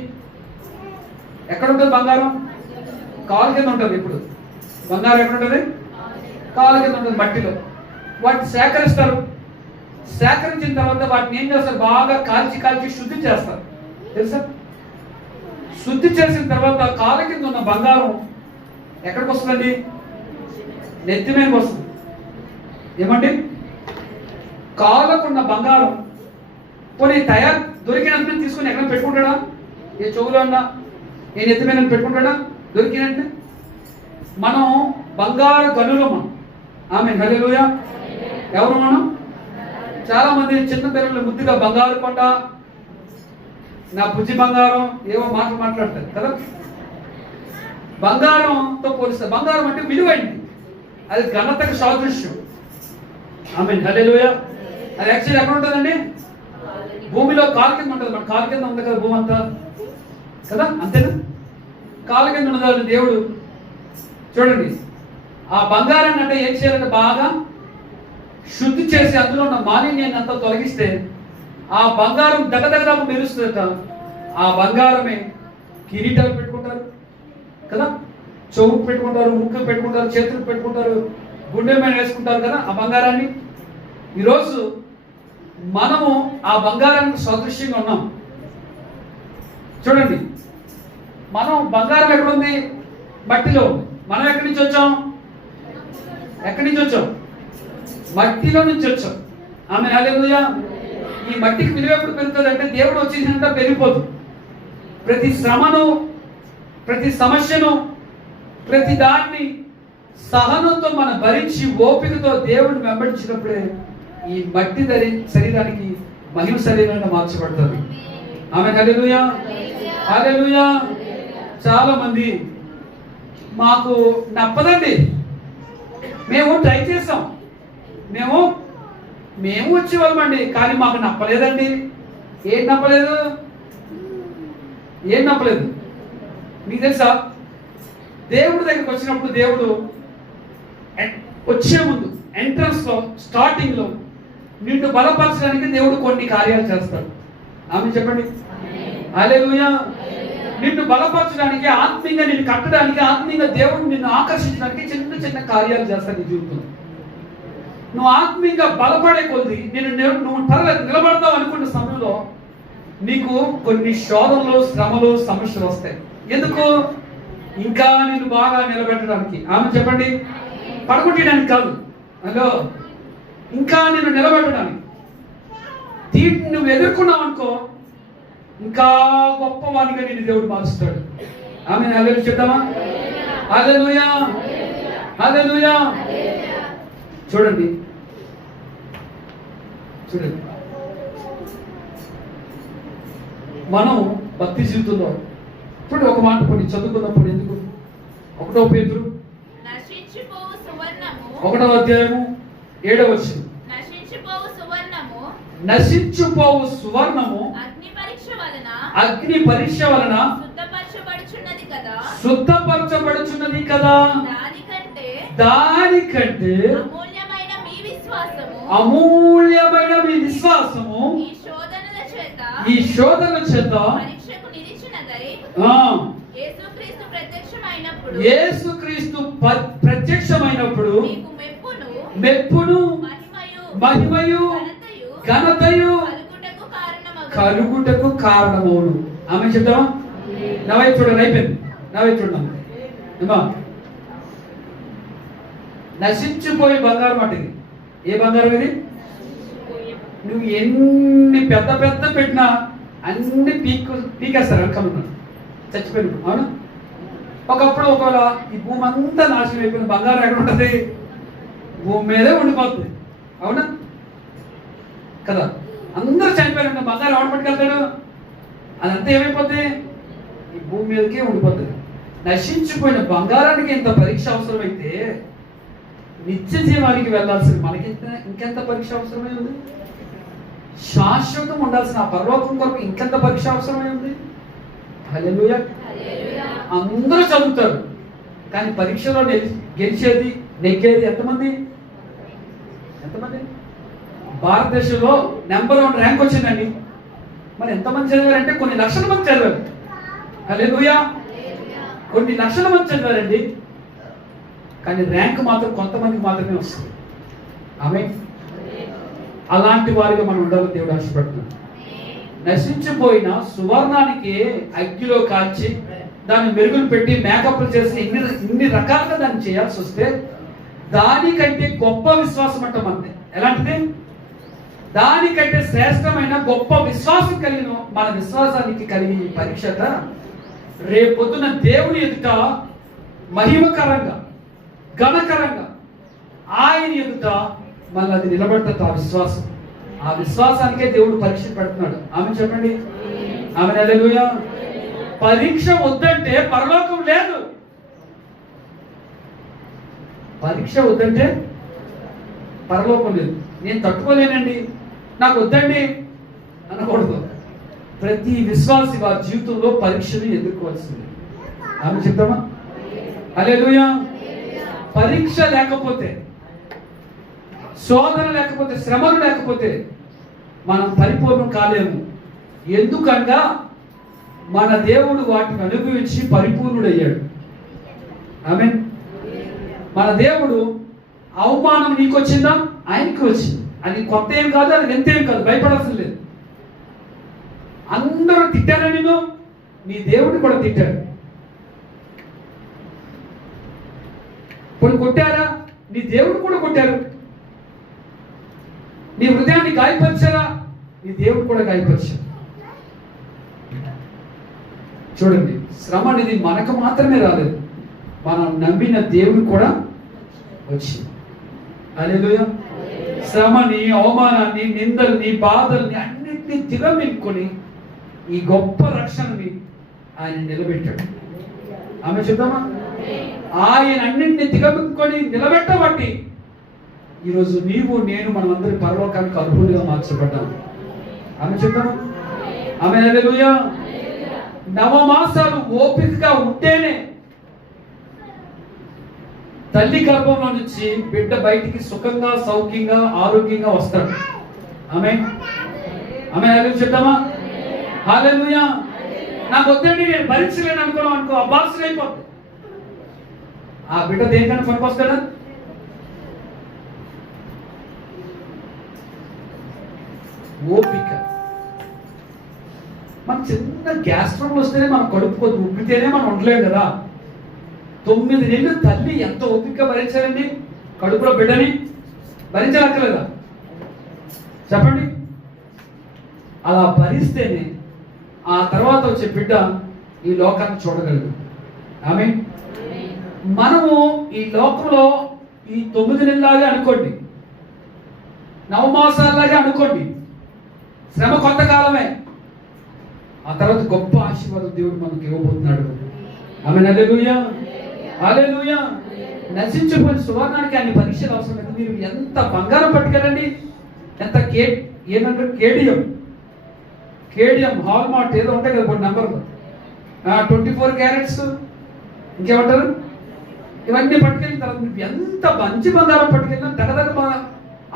ఎక్కడ ఉంటుంది బంగారం? కాలు కింద ఉంటుంది. ఇప్పుడు బంగారం ఎక్కడ ఉంటుంది? కాలు కింద ఉంటుంది, మట్టిలో. వాటిని సేకరిస్తారు. సేకరించిన తర్వాత వాటిని ఏం చేస్తారు? బాగా కాల్చి శుద్ధి చేస్తారు, తెలుసా? శుద్ధి చేసిన తర్వాత కాళ్ళ కింద ఉన్న బంగారం ఎక్కడికి వస్తుందండి? నెత్తి మీదకి వస్తుంది. ఏమండి? కాళ్ళకున్న బంగారం పోనీ దొరికినంత తీసుకుని ఎక్కడ పెట్టుకుంటాడా? ఏ చెవులో అన్నా, ఏ నెత్తి మీద పెట్టుకుంటాడా? దొరికినట్టు. మనం బంగారు గనులు మనం. ఆమేన్, హల్లెలూయా. ఎవరు మనం? చాలా మంది చిన్న పిల్లలు ముద్దుగా బంగారు కొండ, నా బుజ్జి బంగారం, ఏవో మాటలు మాట్లాడతారు కదా. బంగారంతో పోలిస్తారు. బంగారం అంటే విలువైంది, అది ఘనతకు సాదృశ్యం. ఆమేన్, హల్లెలూయా. అది యాక్చువల్లీ ఎక్కడ ఉంటుందండి? భూమిలో కాలు కింద ఉంటుంది. మన కాలు కింద ఉంది కదా భూమి అంతా కదా, అంతేనా? కాలు కింద ఉన్నదాన్ని దేవుడు చూడండి, ఆ బంగారాన్ని అంటే ఏం చేయాలంటే బాగా శుద్ధి చేసి అందులో ఉన్న మాలిన్యాన్ని అంతా తొలగిస్తే ఆ బంగారం దగ్గర మెరుస్తుందట. ఆ బంగారమే కిరీటాలు పెట్టుకుంటారు కదా, చెవుకు పెట్టుకుంటారు, ముక్కు పెట్టుకుంటారు, చేతులకు పెట్టుకుంటారు, గుండె మీద వేసుకుంటారు కదా ఆ బంగారాన్ని. ఈరోజు మనము ఆ బంగారానికి సదృశ్యంగా ఉన్నాం. చూడండి, మనం బంగారం ఎక్కడుంది? మట్టిలో ఉంది. మనం ఎక్కడి నుంచి వచ్చాం? ఎక్కడి నుంచి వచ్చాం? మట్టిలో నుంచి వచ్చాం. ఆమె హల్లెలూయా. ఈ మట్టికి విలువ ఎప్పుడు పెరుగుతుంది అంటే దేవుడు వచ్చేసినంత పెరిగిపోదు. ప్రతి శ్రమను, ప్రతి సమస్యను, ప్రతి దాన్ని సహనంతో మనం భరించి ఓపికతో దేవుడిని వెంబడించినప్పుడే ఈ మట్టి శరీరానికి మహిమ శరీరంగా మార్చబడుతుంది. ఆమె హల్లెలూయా, హల్లెలూయా. చాలా మంది మాకు నప్పదండి, మేము ట్రై చేసాం, మేము వచ్చేవాళ్ళమండి, కానీ మాకు నప్పలేదండి. ఏం నప్పలేదు? మీకు తెలుసా? దేవుడి దగ్గరికి వచ్చినప్పుడు దేవుడు వచ్చే ముందు ఎంట్రన్స్ లో, స్టార్టింగ్ లో నిన్ను బలపరచడానికి దేవుడు కొన్ని కార్యాలు చేస్తాడు. ఆమె చెప్పండి, హల్లెలూయా. నిన్ను బలపరచడానికి, ఆత్మీయంగా నిన్ను కట్టడానికి, ఆత్మీయంగా దేవుడు నిన్ను ఆకర్షించడానికి చిన్న చిన్న కార్యాలు చేస్తాడు నీ జీవితంలో. నువ్వు ఆత్మీయంగా బలపడే కొద్ది నువ్వు పర్లేదు నిలబడతావు అనుకున్న సమయంలో నీకు కొన్ని శోధనలు, శ్రమలు, సమస్యలు వస్తాయి. ఎందుకు? ఇంకా నిన్ను బాగా నిలబెట్టడానికి. ఆమె చెప్పండి, పడగొట్టడానికి కాదు, హలో, ఇంకా నిన్ను నిలబెట్టడానికి. దీన్ని నువ్వు ఎదుర్కొన్నావు అనుకో, ఇంకా గొప్పవానిగా నిన్ను దేవుడు మారుస్తాడు. ఆమె హల్లెలూయా చెప్తామా? హల్లెలూయా, హల్లెలూయా. చూడండి, మనం భక్తి జీవితంలో ఇప్పుడు ఒక మాట కొన్ని చదువుకున్నప్పుడు ఎందుకు 1 పేతురు 1వ అధ్యాయము 7వ వచనం. నశించుపోవు సువర్ణము అగ్ని పరీక్ష వలన శుద్ధపరచబడుచున్నది కదా. దానికంటే అమూల్యమైన మీ విశ్వాసము ఈ శోధన చేత యేసుక్రీస్తు ప్రత్యక్షమైనప్పుడు మెప్పును మహిమయు ఘనతయు కలుగుటకు కారణమవును. ఆమె చెప్తామా? నా వైపు చూడండి, అయిపోయింది. నా వైపు చూడమ్మా. నశించిపోయే బంగారం అటుది. ఏ బంగారం ఇది? నువ్వు ఎన్ని పెద్ద పెద్ద పెట్టినా అన్ని పీకేస్తారు అనుకున్నాను, చచ్చిపోయిన. అవునా? ఒకప్పుడు ఒకవేళ ఈ భూమి అంతా నాశనం అయిపోయిన బంగారం ఎక్కడ ఉంటుంది? భూమి మీదే ఉండిపోతుంది. అవునా కదా? అందరూ చనిపోయారు, బంగారం ఎవరు పట్టుకెళ్తాడు? అదంతా ఏమైపోతుంది? ఈ భూమి మీదకే ఉండిపోతుంది. నశించిపోయిన బంగారానికి ఎంత పరీక్ష అవసరమైతే నిత్య జీవానికి వెళ్ళాల్సిన మనకి ఇంకెంత పరీక్ష అవసరమై ఉంది? శాశ్వతం ఉండాల్సిన ఆ పరలోకం కొరకు ఇంకెంత పరీక్ష అవసరమై ఉంది? హల్లెలూయా. అందరూ చదువుతారు, కానీ పరీక్షలో గెలిచేది నెగ్గేది ఎంతమంది? భారతదేశంలో నెంబర్ 1 ర్యాంక్ వచ్చిందండి. మరి ఎంతమంది చదివారంటే కొన్ని లక్షల మంది చదివారు. హల్లెలూయా. కొన్ని లక్షల మంది చదివారండి, కానీ ర్యాంక్ మాత్రం కొంతమందికి మాత్రమే వస్తుంది. ఆమేన్. అలాంటి వారిగా మనం ఉండాలని దేవుడు ఆశపడుతున్నాడు. నశించిపోయిన సువర్ణానికి అగ్గిలో కాల్చి దాన్ని మెరుగులు పెట్టి మేకప్లు చేసి ఇన్ని రకాలుగా దాన్ని చేయాల్సి వస్తే దానికంటే గొప్ప విశ్వాసం అంటాం అంతే. ఎలాంటిది? దానికంటే శ్రేష్టమైన గొప్ప విశ్వాసం కలిగిన మన విశ్వాసానికి కలిగి పరీక్షత రేపొద్దున దేవుని ఎదుట మహిమకరంగా ఘనకరంగా ఆయన ఎదుట మళ్ళీ అది నిలబడుతుంది. ఆ విశ్వాసానికే దేవుడు పరీక్ష పెడుతున్నాడు. ఆమె చెప్పండి. ఆమె హల్లెలూయా. పరీక్ష వద్దంటే పరలోకం లేదు. పరీక్ష వద్దంటే పరలోకం లేదు. నేను తట్టుకోలేనండి, నాకు వద్దండి అనకూడదు. ప్రతి విశ్వాసి వారి జీవితంలో పరీక్షను ఎదుర్కోవాల్సింది. ఆమె చెప్తామా? హల్లెలూయా. పరీక్ష లేకపోతే, శోధన లేకపోతే, శ్రమలు లేకపోతే మనం పరిపూర్ణం కాలేము. ఎందుకనగా మన దేవుడు వాటిని అనుభవించి పరిపూర్ణుడయ్యాడు. ఆమేన్. మన దేవుడు అవమానం నీకు వచ్చిందా? ఆయనకి వచ్చింది. అది కొత్త ఏం కాదు, అది ఎంత ఏం కాదు, భయపడాల్సిన లేదు. అందరూ తిట్టారని నీ దేవుడు కూడా తిట్టాడు. కొన్ని కొట్టారా? నీ దేవుడు కూడా కొట్టారు. నీ హృదయాన్ని గాయపరిచారా? నీ దేవుడు కూడా గాయపరిచారు. చూడండి, శ్రమ అనేది మనకు మాత్రమే రాలేదు, మనం నమ్మిన దేవుడు కూడా వచ్చింది. హల్లెలూయా. శ్రమని, అవమానాన్ని, నిందల్ని, బాధల్ని అన్నింటినీ దిగమింగుకొని ఈ గొప్ప రక్షణని ఆయన నిలబెట్టాడు. ఆమె చెప్తామా? ఆయన అన్నింటినీ దిగమింగుకొని నిలబెట్టబట్టి ఈరోజు నీవు నేను మనమందరి పరలోకానికి అర్హులుగా మార్చబడ్డాము. ఆమె చెప్తామా? ఆమె హల్లెలూయా. 9 మాసాలు ఓపికగా ఉంటేనే తల్లి గర్భంలో నుంచి బిడ్డ బయటికి సుఖంగా, సౌఖ్యంగా, ఆరోగ్యంగా వస్తాడు. ఆమె హల్లెలూయా చెప్తామా? హల్లెలూయా. నాకు వద్దండి, నేను భరించలేను అనుకో, అబార్సన్ అయిపోతుంది. ఆ బిడ్డ దేనికన్నా పనికొస్తాడా? ఓపిక. మన చిన్న గ్యాస్ ట్రబుల్ వస్తేనే మనం కడుపు ఉబ్బితేనే మనం ఉండలేం కదా. 9 నెలలు తల్లి ఎంత ఓపిక భరించారండి? కడుపులో బిడ్డని భరించలేదా? చెప్పండి. అలా భరిస్తేనే ఆ తర్వాత వచ్చే బిడ్డ ఈ లోకాన్ని చూడగలదు. ఆమేన్. మనము ఈ లోకంలో ఈ 9 నెలలాగా అనుకోండి, 9 మాసాలలాగా అనుకోండి. శ్రమ కొంతకాలమే, ఆ తర్వాత గొప్ప ఆశీర్వాదం దేవుడు మనకు ఇవ్వబోతున్నాడు. ఆమేన్. హల్లెలూయా, హల్లెలూయా. నశించిపోయిన సువర్ణానికి అన్ని పరీక్షలు అవసరం లేదు. మీరు ఎంత బంగారం పట్టుకెళ్ళండి, ఎంత ఏమంటారు కేడియం హాల్ మార్ట్ ఏదో ఉంటాయి కదా కొన్ని నెంబర్లు, 24 క్యారెట్స్, ఇంకేమంటారు, ఇవన్నీ పట్టుకెళ్ళిన తర్వాత మీకు ఎంత మంచి బంగారం పట్టుకెళ్ళినా దగ్గర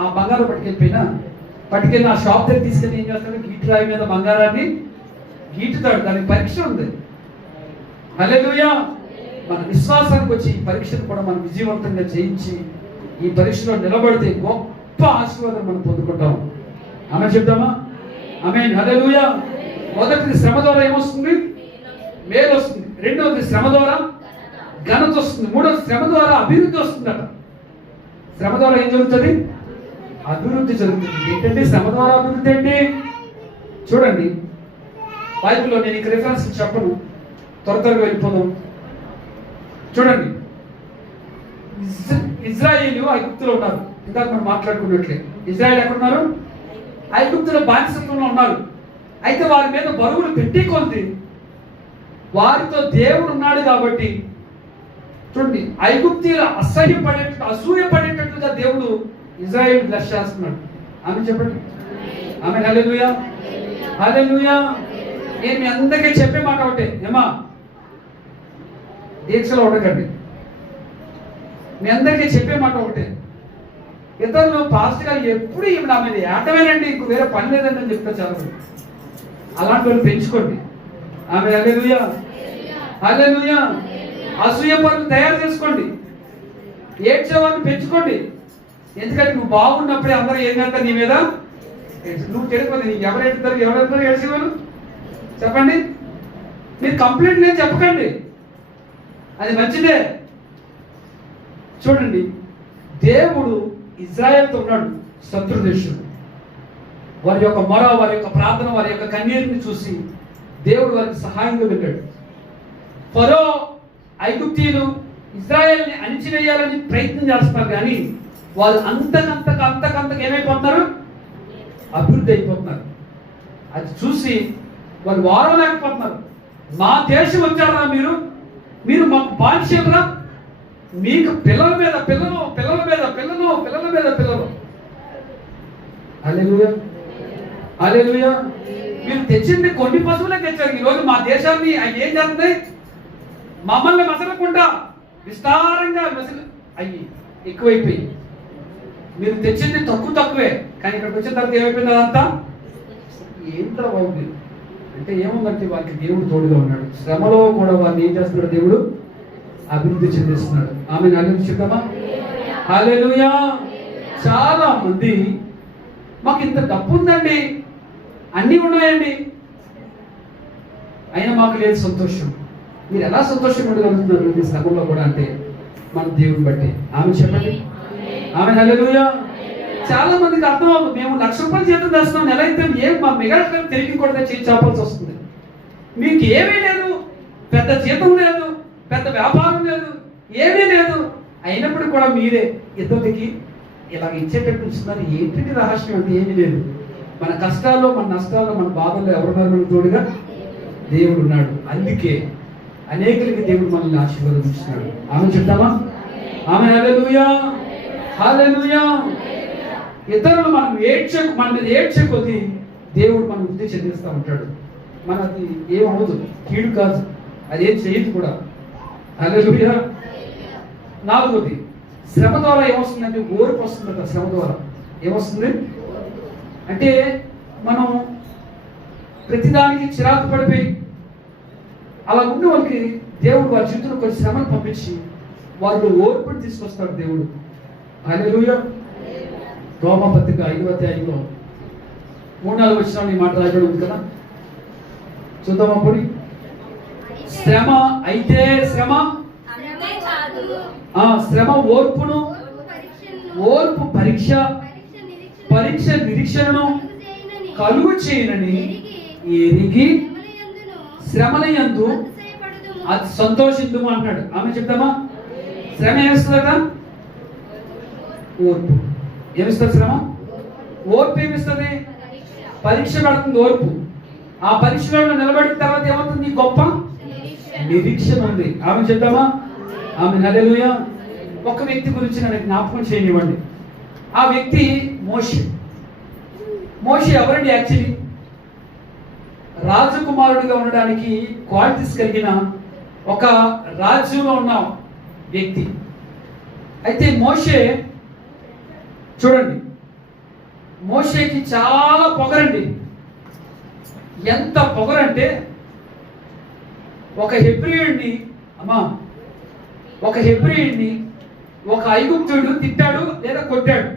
ఆ బంగారం పట్టుకెళ్ళి ఆ షాప్ దగ్గర తీసుకెళ్ళి ఏం చేస్తాడు, గీటురాయి మీద బంగారాన్ని గీటుతాడు. దానికి పరీక్ష ఉంది. హల్లెలూయా. మన విశ్వాసానికి వచ్చి ఈ పరీక్షను కూడా మనం విజయవంతంగా జయించి ఈ పరీక్షలో నిలబడితే గొప్ప ఆశీర్వాదం మనం పొందుకుంటాం. ఆమె చెప్తామా? ఆమేన్. హల్లెలూయా. మొదటిది శ్రమ ద్వారా ఏమొస్తుంది? మేలు వస్తుంది. రెండవది శ్రమ ద్వారా ఘనత వస్తుంది. మూడవది శ్రమ ద్వారా అభివృద్ధి వస్తుందట. శ్రమ ద్వారా ఏం జరుగుతుంది? అభివృద్ధి జరుగుతుంది. ఏంటంటే శ్రమ ద్వారా అభివృద్ధి అంటే చూడండి, బైబిల్లో నేను ఇంక రిఫరెన్స్ చెప్పను, త్వరగా వెళ్ళిపోదాం. చూడండి, ఇజ్రాయేలు ఐగుప్తులో ఉన్నారు. ఇందాక మనం మాట్లాడుకున్నట్లే ఇజ్రాయేల్ ఎక్కడున్నారు? ఐగుప్తులో బానిసత్వంలో ఉన్నారు. అయితే వారి మీద బరువులు పెట్టి కొద్ది వారితో దేవుడు ఉన్నాడు కాబట్టి చూడండి, ఐగుప్తీయులు అసూయపడేటట్లుగా దేవుడు ఇజ్రాయేల్ బ్లెస్ చేస్తున్నాడు. ఆమె చెప్పండి. ఆమె హల్లెలూయా, హల్లెలూయా. నేను మీ అందరికీ చెప్పే మాట ఒకటే, ఏమా దీక్షలో ఉండకండి. మీ అందరికీ చెప్పే మాట ఒకటే, ఇతరులు పాస్ట్ గా ఎప్పుడు ఈమె నా మీద ఏటమేనండి, ఇంకో వేరే పని లేదండి అని చెప్తా చాలా. అలాంటి వాళ్ళు పెంచుకోండి. ఆమె హల్లెలూయా, హల్లెలూయా. అసూయ పనులు తయారు చేసుకోండి. ఏడ్చేవాళ్ళని పెంచుకోండి. ఎందుకంటే నువ్వు బాగున్నప్పుడే అందరూ ఏం చేస్తారు నీ మీద. నువ్వు చెడిపోతే ఎవరెడతారు ఏడ్చేవాళ్ళు చెప్పండి. మీరు కంప్లైంట్ లేదు చెప్పకండి, అది మంచిదే. చూడండి, దేవుడు ఇజ్రాయెల్తో ఉన్నాడు శత్రు దేశం. వారి యొక్క మొర, వారి యొక్క ప్రార్థన, వారి యొక్క కన్నీరుని చూసి దేవుడు వారికి సహాయంగా వెళ్ళాడు. ఫరో ఐగుప్తీయులు ఇజ్రాయెల్ని అణిచివేయాలని ప్రయత్నం చేస్తున్నారు, కానీ వాళ్ళు అంతకంతకు ఏమైపోతున్నారు? అభివృద్ధి అయిపోతున్నారు. అది చూసి వాళ్ళు వారలేకపోతున్నారు. మా దేశం వచ్చారా మీరు మాకు బానిసలురా, మీకు పిల్లల మీద పిల్లలు. హల్లెలూయా, హల్లెలూయా. మీరు తెచ్చింది కొన్ని పశువులే తెచ్చారు. ఈరోజు మా దేశాన్ని అవి ఏం చేస్తుంది? మమ్మల్ని మసలకుండా విస్తారంగా అయ్యి ఎక్కువైపోయి. మీరు తెచ్చింది తక్కువే, కానీ ఇక్కడికి వచ్చిన తర్వాత ఏమైపోయింది? అదంతా ఏంటో బాబు అంటే ఏముందంటే వారికి దేవుడు తోడుగా ఉన్నాడు. శ్రమలో కూడా వారిని ఏం చేస్తున్నాడు? దేవుడు అభివృద్ధి చెందిస్తున్నాడు. ఆమె అభివృద్ధి చెప్తామా? హల్లెలూయా. చాలా మంది మాకు ఇంత డబ్బు ఉందండి, అన్నీ ఉన్నాయండి, అయినా మాకు లేదు సంతోషం. మీరు ఎలా సంతోషం ఉండగలుగుతున్నారు ఈ శ్రమంలో కూడా అంటే మన దేవుని బట్టి. ఆమె చెప్పండి. ఆమె హల్లెలూయా. చాలా మందికి అర్థం అవుతుంది, మేము 1,00,000 రూపాయలు జీతం చేస్తున్నాం, నెల అయితే ఏం మా మిగతా తిరిగి కూడా చేయించాల్సి వస్తుంది. మీకు ఏమీ లేదు, పెద్ద జీతం లేదు, పెద్ద వ్యాపారం లేదు, ఏమీ లేదు, అయినప్పుడు కూడా మీరే ఇతరులకి ఇలా ఇచ్చేటట్టు ఇస్తున్నారు. ఏంటి రహస్యం అంటే ఏమీ లేదు. మన కష్టాల్లో, మన నష్టాల్లో, మన బాధల్లో ఎవరున్నారు? తోడుగా దేవుడు ఉన్నాడు. అందుకే అనేకులకి దేవుడు మనల్ని ఆశీర్వదిస్తున్నాడు. ఆమె చెప్తామా? ఆమె హల్లెలూయా, హల్లెలూయా. ఇతరులు మన మీద ఏడ్చే కొద్దీ దేవుడు మన వృద్ధి చెందిస్తూ ఉంటాడు. మనది ఏమవుదు, కీడు కాదు, అదేం చేయదు కూడా. హల్లెలూయా. నాలుగోది, శ్రమ ద్వారా ఏమొస్తుందంటే ఓర్పు వస్తుందట. శ్రమ ద్వారా ఏమొస్తుంది అంటే మనం ప్రతిదానికి చిరాకు పడిపోయి అలా ఉండే వాళ్ళకి దేవుడు వారి జీవితంలో కొంచెం శ్రమను పంపించి వాళ్ళు ఓర్పుని తీసుకొస్తాడు దేవుడు. హల్లెలూయా. రోమపత్రిక 5వ అధ్యాయంలో 3-4 వచనాలు ఈ మాట రాయబడి ఉంది కదా, చూద్దాం. అప్పుడు శ్రమ అయితే శ్రమ ఓర్పును, ఓర్పు పరీక్ష నిరీక్షణను కలుగు చేయనని ఎరిగి శ్రమలయందు అది సంతోషిద్దుము అంటున్నాడు. ఆమె చెప్తామా? శ్రమ ఏమిస్తుందట? ఓర్పు. ఏమిస్తుంది శ్రమ? ఓర్పు ఏమిస్తుంది? పరీక్ష పెడుతుంది ఓర్పు. ఆ పరీక్షలో నిలబడిన తర్వాత ఏమవుతుంది? నీ గొప్ప నిరీక్షణ ఉంది. ఆమె చెప్తామా? ఆమె హల్లెలూయా. ఒక వ్యక్తి గురించి నాకు జ్ఞాపకం చేయనివ్వండి. ఆ వ్యక్తి మోషే. మోషే ఎవరండి? యాక్చువల్లీ రాజకుమారుడిగా ఉండడానికి క్వాలిటీస్ కలిగిన ఒక రాజ్యంలో ఉన్న వ్యక్తి. అయితే మోషే చూడండి, మోషేకి చాలా పొగరండి. ఎంత పొగరంటే ఒక హెబ్రీయుడిని ఒక ఐగుప్తుడు తిట్టాడు లేదా కొట్టాడు.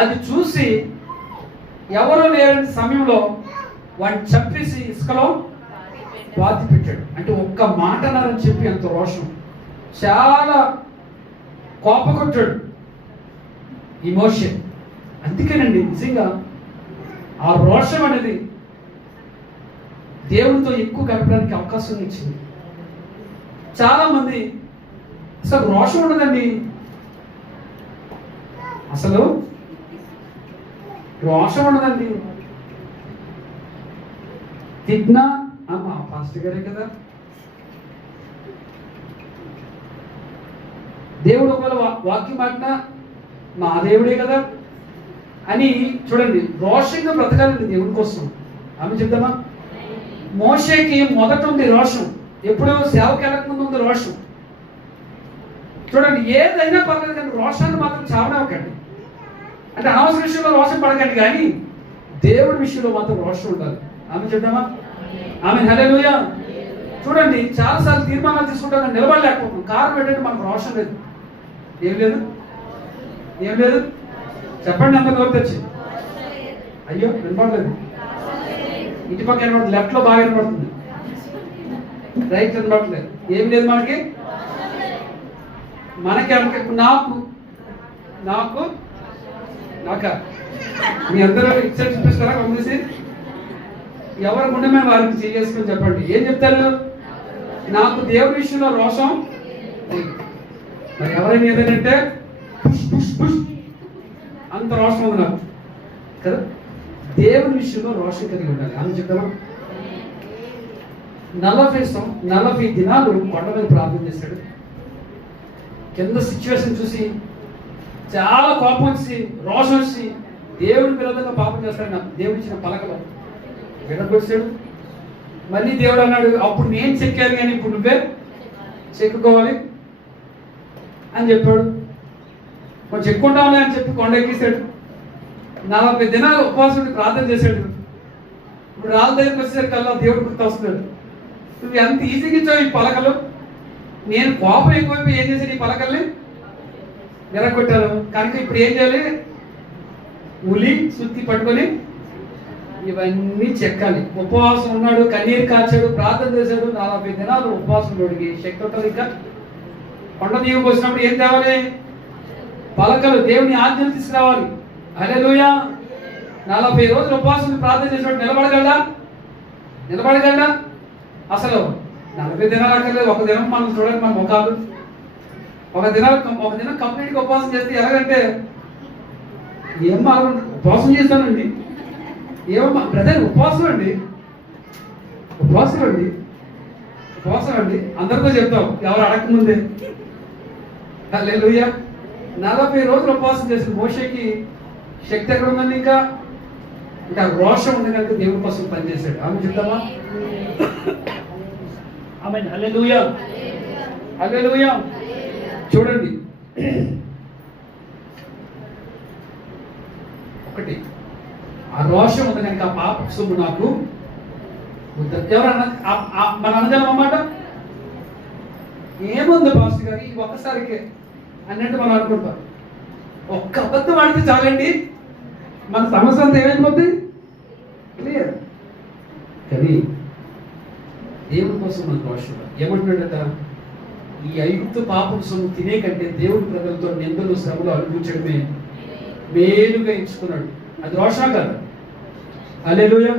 అది చూసి ఎవరో లేని సమయంలో వాడిని చంపేసి ఇసుకలో పాతి పెట్టాడు. అంటే ఒక్క మాట అన్నారని చెప్పి అంత రోషం, చాలా కోపకొట్టాడు ఈ మోషే. అందుకేనండి నిజంగా ఆ రోషం అనేది దేవుడితో ఎక్కువ గడపడానికి అవకాశం ఇచ్చింది. చాలా మంది అసలు రోషం ఉండదండి. అసలు రోషం ఉండదండి. తిట్నా పాస్టర్ గారే కదా, దేవుడు ఒకవేళ వాక్యం మాట్లా మా దేవుడే కదా అని చూడండి, రోషంగా బ్రతకాలండి దేవుడి కోసం. ఆమె చెప్తామా? మోషేకి మొదట ఉంది రోషం. ఎప్పుడు సేవకి వెళ్ళకముందు ఉంది రోషం. చూడండి, ఏదైనా పర్లేదు కానీ రోషాన్ని మాత్రం చావనివ్వకండి. అంటే అనవసర విషయంలో రోషం పడకండి, కానీ దేవుడి విషయంలో మాత్రం రోషం ఉండాలి. ఆమె చెప్తామా? ఆమె హల్లెలూయా. చూడండి, చాలాసార్లు తీర్మానాలు తీసుకుంటాం, నిలబడలేకపోతాం. కారణం ఏంటంటే మనకు రోషం లేదు. ఏం లేదు? చెప్పండి, అంత నోరు తెచ్చి. అయ్యో వినపడలేదు. ఇటు పక్క వినపడుతుంది, లెఫ్ట్ లో బాగా వినపడుతుంది, రైట్ వినపడలేదు. ఏం లేదు మనకి. నాకు మీ అందరూ ఇచ్చారు చూపిస్తారా? పంపిసి ఎవరి గుండె మీద వారికి చేసుకొని చెప్పండి. ఏం చెప్తారు? నాకు దేవుడి విషయంలో రోషం. మరి ఎవరైనా ఏదంటే అంత రోషం ఉంది నాకు కదా. దేవుడి విషయంలో రోషం కలిగి ఉండాలి. అని చెప్తామా? 40 దినాలు కొండ మీద ప్రార్థన చేశాడు. కింద సిచ్యువేషన్ చూసి చాలా కోపం వచ్చి రోషం వచ్చి దేవుడి విరోధంగా పాపం చేస్తాడు. నాకు దేవుడు ఇచ్చిన పలకలో విడగొచ్చాడు. మళ్ళీ దేవుడు అన్నాడు, అప్పుడు నేను చెక్కాను కానీ ఇప్పుడు నువ్వే చెక్కుకోవాలి అని చెప్పాడు. కొంచెం చెక్కుంటామని అని చెప్పి కొండ ఎక్కేశాడు. 40 దినాలు ఉపవాసం ప్రార్థన చేశాడు. ఇప్పుడు రాళ్ళ దగ్గరికి వచ్చేసరికల్లా దేవుడు గుర్తు వస్తున్నాడు. నువ్వు ఎంత ఈజీగా ఇచ్చావు ఈ పలకలు. నేను కోపం ఎక్కువైపోయి ఏం చేశాను? ఈ పలకల్ని విరగొట్టాను. కనుక ఇప్పుడు ఏం చేయాలి? ఉలి సుత్తి పట్టుకొని ఇవన్నీ చెక్కాలి. ఉపవాసం ఉన్నాడు, కన్నీరు కాచాడు, ప్రార్థన చేశాడు. 40 దినాలు ఉపవాసం తోడికి శక్తి ఉంటుంది. ఇంకా కొండ దీవుకి వచ్చినప్పుడు ఏం తేవాలి? పలకలు, దేవుని ఆజ్ఞలు తీసుకురావాలి. హల్లెలూయా. 40 రోజులు ఉపవాసం ప్రార్థన చేసినప్పుడు నిలబడగలడా? అసలు 40 దినాలు అక్కర్లేదు. ఒక దినం మనం చూడండి, మన ముఖాలు ఒక దినం కంప్లీట్గా ఉపవాసం చేస్తే ఎలాగంటే ఏమో ఉపవాసం చేస్తానండి, ఏమో బ్రదర్ ఉపవాసం అండి అందరితో చెప్తాం ఎవరు అడగకముందే. హల్లెలూయా. 40 రోజులు ఉపవాసం చేసిన మోషేకి శక్తి ఎక్కడ ఉందండి? ఇంకా రోషం ఉంది కనుక దేవుడి కోసం పనిచేశాడు. ఆమె చెప్తామా? ఆమె హల్లెలూయా. చూడండి, ఒకటి ఆ రోషం ఉంది కనుక ఆ పాప సొమ్ము నాకు ఎవరన్నా మన అనగలం అన్నమాట. ఏముంది పాస్టర్ గారు ఇది ఒక్కసారికి అన్నట్టు మనం అనుకుంటాం. ఒక్క అబద్ధం ఆడితే చాలండి, మన సమస్య అంతా ఏమైపోద్ది క్లియర్. కానీ దేవుడి కోసం మన రోషం ఏమంటున్నాడట? ఈ ఐగుప్తు పాపం సొమ్ము తినే కంటే దేవుడి ప్రజలతో నిందలు శ్రమలు అనుభవించడమే మేలుగా ఎంచుకున్నాడు. అది రోషం కదా. హల్లెలూయా.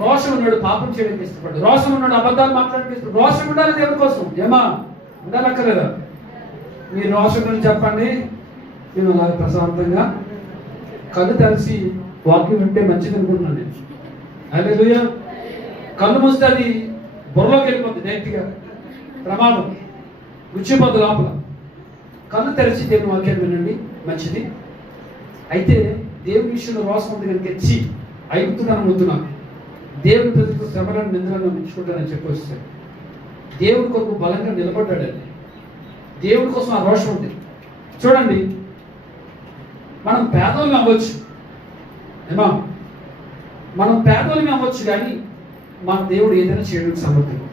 రోషం ఉన్నాడు, పాపం చేయడానికి ఇష్టపడ్డాడు. రోషం ఉన్నాడు, అబద్ధాలు మాట్లాడడానికి ఇష్టపడ్డాడు. రోషం ఉండాలి దేవుడి కోసం. ఏమా ఉండాలక్కర్లేదా? మీరు రోషం గురించి చెప్పండి, మేము అలాగే ప్రశాంతంగా కళ్ళు తెరిచి వాక్యం వింటే మంచిది అనుకుంటున్నాను నేను. హల్లెలూయా. కళ్ళు మూస్తే అది బుర్రలోకి వెళ్ళిపోతుంది డైరెక్ట్గా, ప్రమాదం, గుచ్చిపోద్దు లోపల. కళ్ళు తెరిచి దేవుని వాక్యాన్ని వినండి, మంచిది. అయితే దేవుని విషయంలో రోసం ఉంది కనుక తెచ్చి అయిపోతున్నాను వద్దున్నాను, దేవుని ప్రజలకు శ్రమలను నిందలను మెచ్చుకుంటానని చెప్పి వస్తాడు. దేవుడి కొరకు బలంగా నిలబడ్డాడండి. దేవుడి కోసం ఆ రోషం ఉంది. చూడండి, మనం పేదోళ్ళని అవ్వచ్చు ఏమా, మనం పేదోళ్ళని అవ్వచ్చు, కానీ మన దేవుడు ఏదైనా చేయడానికి సమర్థుడు.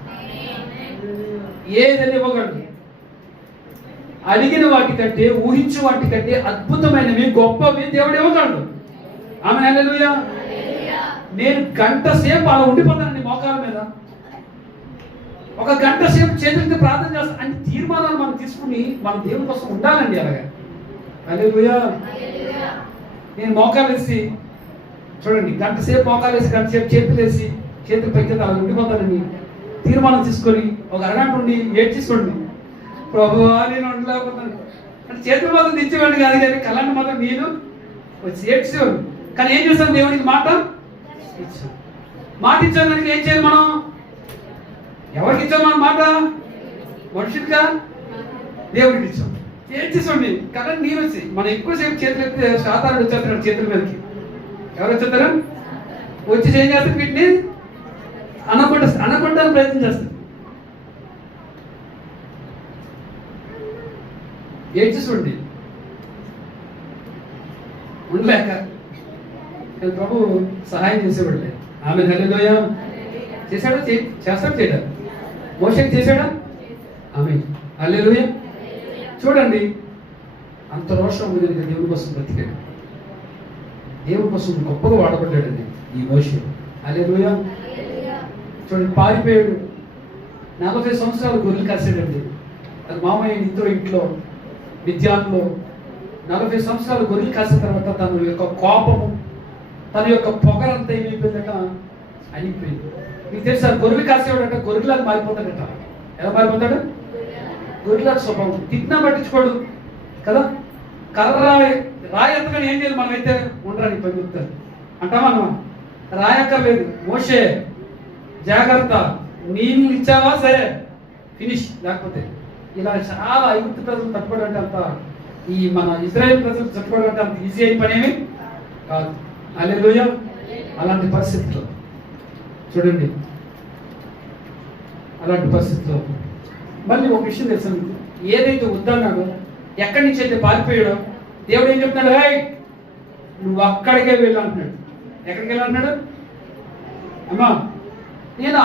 ఏదైనా ఇవ్వగలడు. అడిగిన వాటికంటే, ఊహించే వాటికంటే అద్భుతమైనవి, గొప్పవి దేవుడు ఇవ్వగలడు. ఆమె హల్లెలూయా. నేను గంట సేపు అలా ఉండిపోతానండి మోకాల మీద, ఒక గంట సేపు చేతులతో ప్రార్థన చేస్తాను. అన్ని తీర్మానాలు మనం తీసుకుని మన దేవుని కోసం ఉండాలండి అలాగా. హల్లెలూయా. నేను మోకాలు వేసి, చూడండి, గంట సేపు మోకాలు వేసి, గంట సేపు చేతులు వేసి, చేతులు పైకి అలా ఉండిపోతానండి. తీర్మానం తీసుకొని ఒక అరగంట ఉండి ఏడ్చేసుకోండి, ప్రభువా నేను ఉండలేకపోతాను అంటే చేతులు మాత్రం తెచ్చేవాడిని కాదు, కానీ కళ్ళని మాత్రం నేను వచ్చి ఏడ్చేవాడు. కానీ ఏం చేస్తాను, దేవునికి మాట ఇచ్చాను. మాట ఇచ్చాను కనుక ఏం చేయాలి మనం? ఎవరికి ఇచ్చాం మనం మాట? మనుషుడిగా దేవుడికి ఇచ్చాం. ఏం చేసండి, కళ్ళని నీరు వచ్చి మనం ఎక్కువసేపు చేతులు ఎత్తే శాతారుడు వచ్చేస్తాడు చేతుల మీదకి. ఎవరు వచ్చేస్తారు? వచ్చి ఏం చేస్తారు, వీటిని అనకొట్టడానికి ప్రయత్నం చేస్తారు. ఏం చేసండి ఉండలేక ప్రభు సహాయం చేసేవాడులే. ఆమె హల్లెలూయా. చేశాడా? చేస్తాడు, చేయడా? మోషేకి చేశాడా? ఆమె హల్లెలూయా. చూడండి, అంత రోషం ఉంది కనుక దేవుని కోసం బ్రతికాడు. దేవుని కోసం గొప్పగా వాడబడ్డాడండి ఈ మోషే. హల్లెలూయా. చూడండి, పారిపోయాడు. 40 సంవత్సరాలు గొర్రెలు కాసాడండి. అది మామయ్య ఇంట్లో విద్యార్థులు 40 సంవత్సరాలు గొర్రెలు కాసిన తర్వాత తన యొక్క కోపము, తన యొక్క పొగరంతా ఏమైపోయిందట, అయిపోయింది. మీకు తెలుసా, గొర్రెలు కాసేవాడట గొర్రెలాగా మారిపోతాడట. ఎలా మారిపోతాడు? గొర్రెలాగా స్వభావం. తిట్టినా పట్టించుకోడు కదా. కర్ర రాయి ఎత్తగానే ఏం చేయాలి మనమైతే? ఉండరాని పని చెప్తారు అంటామా? రాయక్కర్లేదు, మోషే జాగ్రత్త, నీళ్ళు ఇచ్చావా సరే ఫినిష్. లేకపోతే ఇలా చాలా ఐగుప్తు ప్రజలు తట్టుకోవడం అంత, ఈ మన ఇజ్రాయెల్ ప్రజలు తట్టుకోవడం అంత ఈజీ అయిన పనేమి కాదు. హల్లెలూయా. అలాంటి పరిస్థితుల్లో చూడండి, అలాంటి పరిస్థితుల్లో మళ్ళీ ఒక విషయం తెలుసు మీకు, ఏదైతే వద్దన్నాడో, ఎక్కడి నుంచి అయితే పారిపోయాడో, దేవుడు ఏం చెప్తున్నాడు? హై, నువ్వు అక్కడికే వెళ్ళు అంటున్నాడు. ఎక్కడికి వెళ్ళంటున్నాడు? అమ్మా, నేను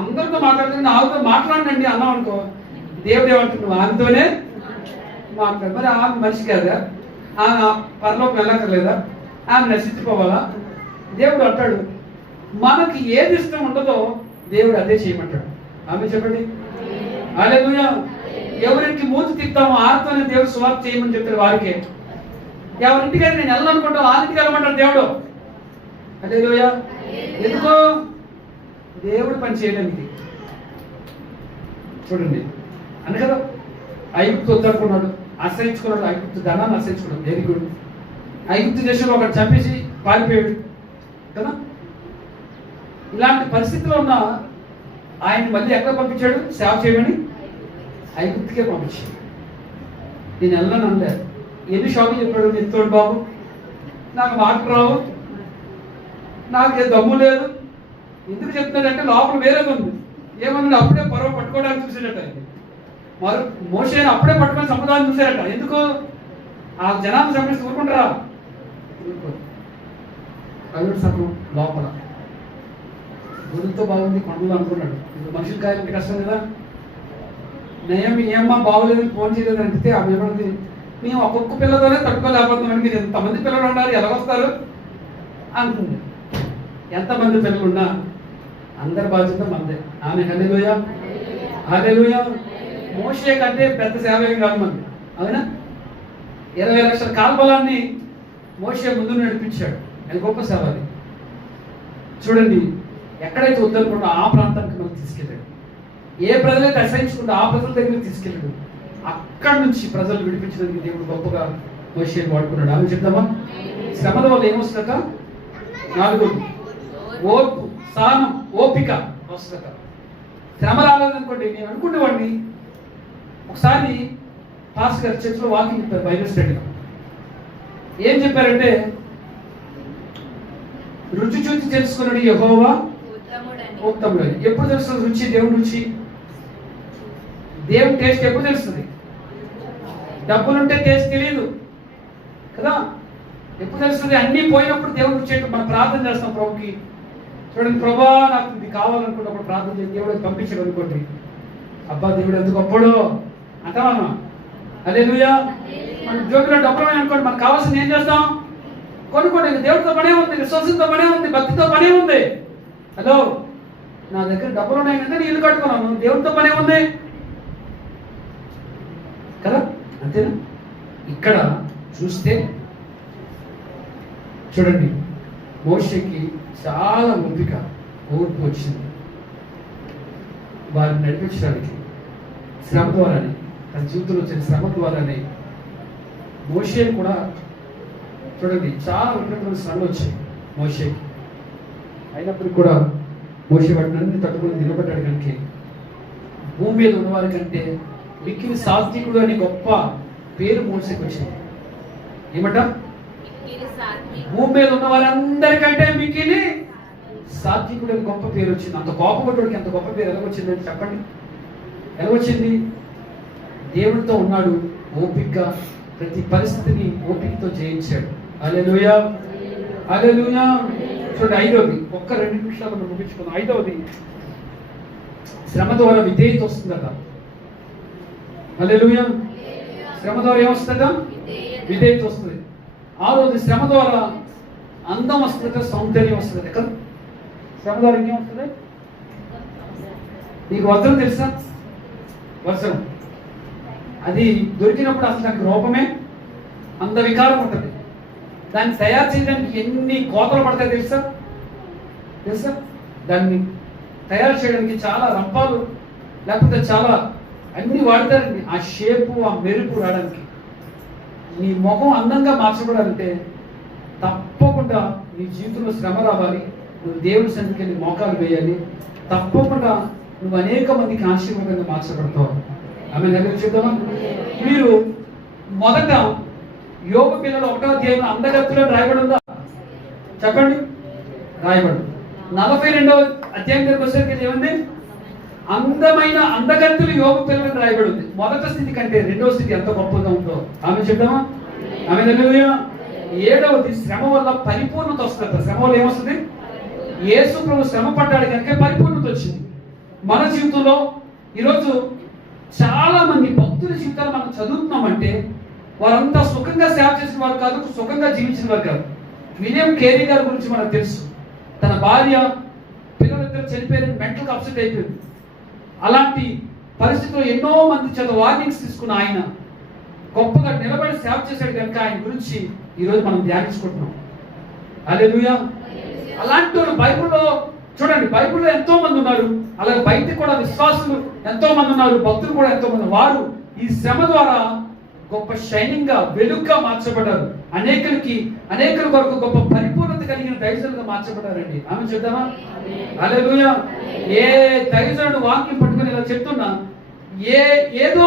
అందరితో మాట్లాడుతున్నా, ఆమెతో మాట్లాడండి అన్నాం అనుకో, దేవుడు ఏమంటాడు? నువ్వు ఆమెతోనే మాట్లాడు. మరి ఆమె మనిషి కదా, ఆమె పరలోకి వెళ్ళక్కర్లేదా? ఆమె నశించిపోవాలా? దేవుడు అంటాడు, మనకి ఏది ఇష్టం ఉండదో దేవుడు అదే చేయమంటాడు. ఆమె చెప్పండి హల్లెలూయా. ఎవరికి మూతి తిప్పుతామో ఆరితోనే దేవుడు సువార్త చేయమని చెప్తాడు వారికే. ఎవరింటికైనా నేను వెళ్ళాలనుకుంటాను, ఆ ఇంటికి వెళ్ళమంటాడు దేవుడు. హల్లెలూయా. ఎందుకో? దేవుడు పని చేయడానికి. చూడండి, అన్న కదా, ఐగుప్తు వద్దనుకున్నాడు, ఆశ్రయించుకున్నాడు, ఐగుప్తు ధనాన్ని ఆశ్రయించుకున్నాడు. Very good. ఐగుప్తు దేశంలో ఒకటి చంపేసి పారిపోయాడు కదా. ఇలాంటి పరిస్థితిలో ఉన్న ఆయన మళ్ళీ ఎక్కడ పంపించాడు? సేవ చేయమని ఐగుప్తుకే పంపించాడు. నేను వెళ్ళను అంటే ఎన్ని షాపులు చెప్పాడు? ఎత్తోడు బాబు, నాకు మాట రావు, నాకు దమ్ము లేదు. ఎందుకు చెప్తున్నాడంటే లోపల వేరేది ఉంది. ఏమన్నా అప్పుడే పరవ పట్టుకోవడానికి చూసాడట. మరి మోషేని అప్పుడే పట్టుకొని సంపదాన్ని చూసారట. ఎందుకు? ఆ జనాన్ని చంపేసి ఊరుకుంటారా? ప్రైవేట్ సంఘం లోపల గుడితో బాగుంది, కొండలు అనుకున్నాడు. ఇప్పుడు మనుషులు కాయాలంటే కష్టం కదా. నయం ఏమ్మా బాగోలేదని ఫోన్ చేయలేదు అంటే ఆమె ఏమన్నది? మేము ఒక్కొక్క పిల్లతోనే తట్టుకోలేకపోతున్నాం, మీరు ఎంతమంది పిల్లలు ఉన్నారు, ఎలా వస్తారు అనుకుంది. ఎంతమంది పిల్లలు ఉన్నా అందరి బాధ్యత మందే. ఆమె హల్లెలూయా. హల్లెలూయా. మోషే కంటే పెద్ద సేవ ఏం కాదు మనది, అవునా? 20 లక్షల కాల్బలాన్ని మోషే ముందు నడిపించాడు. అది గొప్ప సేవ. అది చూడండి, ఎక్కడైతే వద్దనుకుంటా ఆ ప్రాంతానికి మనం తీసుకెళ్ళాడు. ఏ ప్రజలైతే అసహించుకుంటా ఆ ప్రజల దగ్గరికి తీసుకెళ్ళాడు. అక్కడి నుంచి ప్రజలు విడిపించడానికి దేవుడు గొప్పగా మోషేని వాడుకున్నాడు. ఆమె చెప్తామా? శ్రమల వల్ల ఏమొస్తుందట? 4 ఓర్పు, సహనం, ఓపిక వస్తుందట. శ్రమ రాలేదనుకోండి, నేను అనుకునేవాడిని. ఒకసారి పాస్ గారు చర్చిలో వాకింగ్ చెప్పారు, బైబిల్ స్టడీలో. ఏం చెప్పారంటే, రుచి చూచి తెలుసుకున్నాడు యెహోవా ఉత్తముడు. ఎప్పుడు తెలుస్తుంది రుచి? దేవుడి రుచి, దేవుడి టేస్ట్ ఎప్పుడు తెలుస్తుంది? డబ్బులుంటే టేస్ట్ తెలియదు కదా. ఎప్పుడు తెలుస్తుంది? అన్నీ పోయినప్పుడు దేవుడు రుచి. మనం ప్రార్థన చేస్తాం ప్రభుకి, చూడండి ప్రభా నాకు ఇది కావాలనుకున్నప్పుడు ప్రార్థన చేసి దేవుడు పంపించాడు అనుకోండి, అబ్బా దేవుడు ఎంత గొప్పడో అంటాం మనం. హల్లెలూయా. మన జోబులో డబ్బులు అనుకోండి, మనకు కావాల్సింది ఏం చేస్తాం? కొనుక్కోండి. దేవుడితో పనే ఉంది, విశ్వాసంతో పనే ఉంది, భక్తితో పనే ఉంది. హలో, నా దగ్గర డబ్బులు ఉన్నాయి కనుక నేను ఇల్లు కట్టుకున్నాను, దేవుడితో పనే ఉంది కదా, అంతేనా? ఇక్కడ చూస్తే చూడండి, మోషేకి చాలా ఓపిక, ఓర్పు వచ్చింది వారిని నడిపించడానికి. శ్రమ ద్వారానే, తన జీవితంలో వచ్చిన శ్రమ ద్వారానే మోషేని కూడా చూడండి చాలా రకరకాల శ్రమలు వచ్చాయి మోషేకి. అయినప్పటికీ కూడా మోషే వాటిని అన్ని తట్టుకుని నిలబడ్డాడు. కనుక భూమి మీద ఉన్నవారి కంటే మిక్కిలి సాత్వికుడు అని గొప్ప పేరు మోషేకి వచ్చింది. ఏమంట? భూమి మీద ఉన్న వారందరికంటే మిక్కిలి సాత్వికుడు అని గొప్ప పేరు వచ్చింది. అంత కోపపడ్డోడికి అంత గొప్ప పేరు ఎలాగొచ్చిందని చెప్పండి? ఎలాగొచ్చింది? దేవుడితో ఉన్నాడు, ఓపికగా ప్రతి పరిస్థితిని ఓపికతో జయించాడు. హల్లెలూయా, హల్లెలూయా. చూడండి, 5వది, ఒక్క 2 నిమిషాలు మనం ముగించుకుందాం. 5వది, శ్రమ ద్వారా విధేయత వస్తుందట. హల్లెలూయా. శ్రమ ద్వారా ఏమొస్తుందట? విధేయత వస్తుంది. 6వది, శ్రమ ద్వారా అందం వస్తుందట, సౌందర్యం వస్తుంది. కదా, శ్రమ ద్వారా ఇంకేం వస్తుంది? నీకు వస్త్రం తెలుసా? వస్త్రం అది దొరికినప్పుడు అసలు దానికి రూపమే అంద వికారం ఉంటుంది. దాన్ని తయారు చేయడానికి ఎన్ని కోతలు పడతాయి తెలుసా? దాన్ని తయారు చేయడానికి చాలా రంపాలు, లేకపోతే చాలా అన్ని వాడతారండి ఆ షేపు, ఆ మెరుపు రావడానికి. నీ ముఖం అందంగా మార్చబడాలంటే తప్పకుండా నీ జీవితంలో శ్రమ రావాలి. నువ్వు దేవుడి సన్నిధికి వెళ్ళి మోకాలు వేయాలి. తప్పకుండా నువ్వు అనేక మందికి ఆశీర్వాదంగా మార్చబడతావు. ఆమె దగ్గర చూద్దామా? మీరు మొదట యోబు పిల్లలు 1వ అధ్యాయంలో అందగత్తులో రాయబడి ఉందా? చెప్పండి. రాయబడి 42వ అధ్యాయం దగ్గరకు వచ్చేసరికి ఏముంది? అందమైన అందగత్తులు యోబు పిల్లలు రాయబడి ఉంది. మొదటి స్థితి కంటే 2వ స్థితి ఎంత గొప్పగా ఉందో ఆమె చెప్దామా? ఆమె దగ్గర 7వది, శ్రమ వల్ల పరిపూర్ణత వస్తుంది. శ్రమ వల్ల ఏమొస్తుంది? యేసు ప్రభు శ్రమ పడ్డాడు కనుక పరిపూర్ణత వచ్చింది మన జీవితంలో. ఈరోజు చాలా మంది భక్తుల జీవితాలు మనం చదువుతున్నామంటే వారంతా సుఖంగా సేవ చేసిన వారు కాదు, సుఖంగా జీవించిన వారు కాదు. విలియం కేరీ గారి గురించి మనకు తెలుసు. తన భార్య పిల్లలిద్దరు చనిపోయారు, మెంటల్గా అప్సెట్ అయిపోయింది. అలాంటి పరిస్థితుల్లో ఎన్నో మంది చేత వార్నింగ్స్ తీసుకున్న ఆయన గొప్పగా నిలబడి సేవ చేశాడు కనుక ఆయన గురించి ఈరోజు మనం ధ్యానించుకుంటున్నాం. హల్లెలూయా. అలాంటి వాళ్ళు బైబిల్లో చూడండి, బైబిల్లో ఎంతో మంది ఉన్నారు. అలాగే బయట కూడా విశ్వాసులు ఎంతో మంది ఉన్నారు, భక్తులు కూడా ఎంతో మంది. వారు ఈ శ్రమ ద్వారా గొప్ప షైనింగ్ గా, వెలుగుగా మార్చబడ్డారు. అనేకుల కొరకు గొప్ప పరిపూర్ణత కలిగిన దైవజనులుగా మార్చబడ్డారండి. ఆమె చెప్తామా? హల్లెలూయా. ఏ దైవజనుడు వాక్యం పట్టుకుని ఇలా చెప్తున్నా ఏదో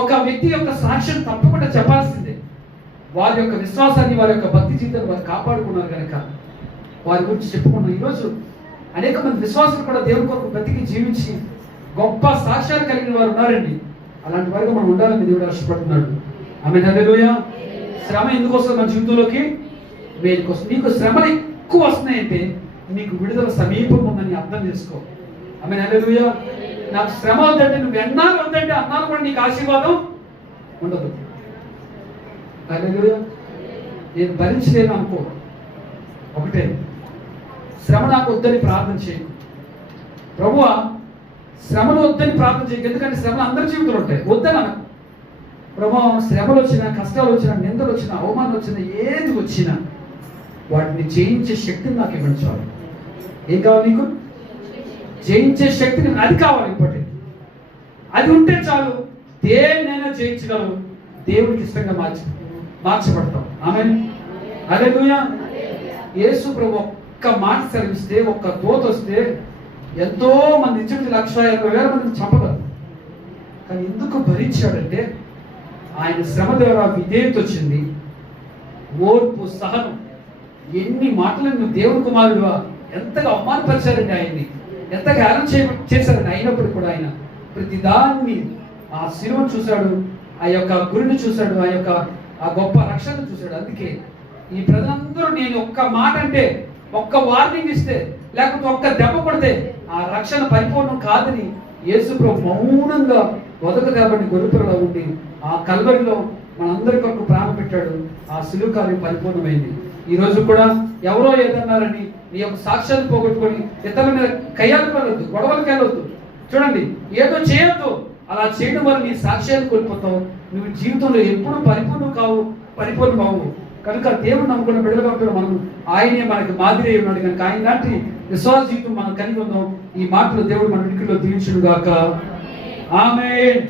ఒక వ్యక్తి యొక్క సాక్ష్యం తప్పకుండా చెప్పాల్సిందే. వారి యొక్క విశ్వాసాన్ని, వారి యొక్క భక్తి జీవితాన్ని వారు కాపాడుకున్నారు కనుక వారి గురించి చెప్పుకున్నాం. ఈరోజు అనేక మంది విశ్వాసులు కూడా దేవుని కొరకు బ్రతికి జీవించి గొప్ప సాక్ష్యాలు కలిగిన వారు ఉన్నారండి. అలాంటి వారిగా మనం ఉండాలని దేవుడు ఆశపడుతున్నాడు. ఆమె హల్లెలూయా. శ్రమ ఎందుకు వస్తుంది మన జీవితంలోకి? వేడి కోసం. నీకు శ్రమలు ఎక్కువ వస్తున్నాయంటే నీకు విడుదల సమీపం ఉందని అర్థం చేసుకో. ఆమె హల్లెలూయా. నాకు శ్రమ వద్దంటే, నువ్వు ఎన్నాళ్ళు వద్దంటే అన్నాళ్ళు కూడా నీకు ఆశీర్వాదం ఉండదు. హల్లెలూయా. నేను భరించలేను అనుకో. ఒకటే, శ్రమ నాకు వద్దని ప్రార్థన చేయకు. ప్రభువా శ్రమలు వద్దని ప్రార్థన చేయకు, ఎందుకంటే శ్రమలు అందరి జీవితంలో ఉంటాయి. వద్దని అనకు. ప్రభు శ్రమలు వచ్చినా, కష్టాలు వచ్చినా, నిందలు వచ్చినా, అవమానాలు వచ్చినా, ఏది వచ్చినా వాటిని జయించే శక్తిని నాకు ఇవ్వండి చాలు. ఏం కావాలి నీకు? జయించే శక్తిని, అది కావాలి. ఇంపార్టెంట్. అది ఉంటే చాలు, దేన్నైనా జయించగలవు. దేవుడికి ఇష్టంగా మార్చి మార్చబడతాం. ఆమేన్. హల్లెలూయా. యేసు ప్రభు ఒక్క మాట సెలవిస్తే, ఒక్క దూత వస్తే ఎంతో మంది ఇంచుమించు 1,80,000 మందిని చంపగలరు. కానీ ఎందుకు భరించాడంటే ఆయన శ్రమ ద్వారా విధేయత వచ్చింది, ఓర్పు, సహనం. ఎన్ని మాటలు నువ్వు దేవుని కుమారుడువా, ఎంతగా అవమానపరిచారండి ఆయన్ని, ఎంతగా హేళన చేశారండి. అయినప్పుడు కూడా ఆయన ప్రతి దాన్ని ఆ శిలువను చూశాడు, ఆ యొక్క గురిని చూశాడు, ఆ యొక్క ఆ గొప్ప రక్షణ చూశాడు. అందుకే ఈ ప్రజలందరూ నేను ఒక్క మాట అంటే, ఒక్క వార్నింగ్ ఇస్తే, లేకపోతే ఒక్క దెబ్బ కొడితే ఆ రక్షణ పరిపూర్ణం కాదని యేసు ప్రభు మౌనంగా వదకదాబడి గొర్రెపిల్లలా ఉండి ఆ కల్వరిలో మనందరి కొరకు ప్రాణం పెట్టాడు. ఆ శిలువ కార్యం పరిపూర్ణమైంది. ఈ రోజు కూడా ఎవరో ఏదన్నారని నీ యొక్క సాక్ష్యాన్ని పోగొట్టుకొని ఇతరుల మీద కయ్యాలకు వెళ్ళొద్దు, గొడవలకు వెళ్ళొద్దు. చూడండి, ఏదో చేయొద్దు. అలా చేయడం వల్ల నీ సాక్ష్యాన్ని కోల్పోతావు. నువ్వు జీవితంలో ఎప్పుడు పరిపూర్ణం అవ్వవు. కనుక దేవుడు నమ్ముకున్న బిడ్డలుగా ఉంటాడు. మనం ఆయనే మనకి మాదిరి అయి ఉన్నాడు కనుక ఆయన లాంటి విశ్వాస జీవితం మనం కలిగి ఉందాం. ఈ మాటలు దేవుడు మన వినికిడిలో దీవించును గాక. ఆమేన్.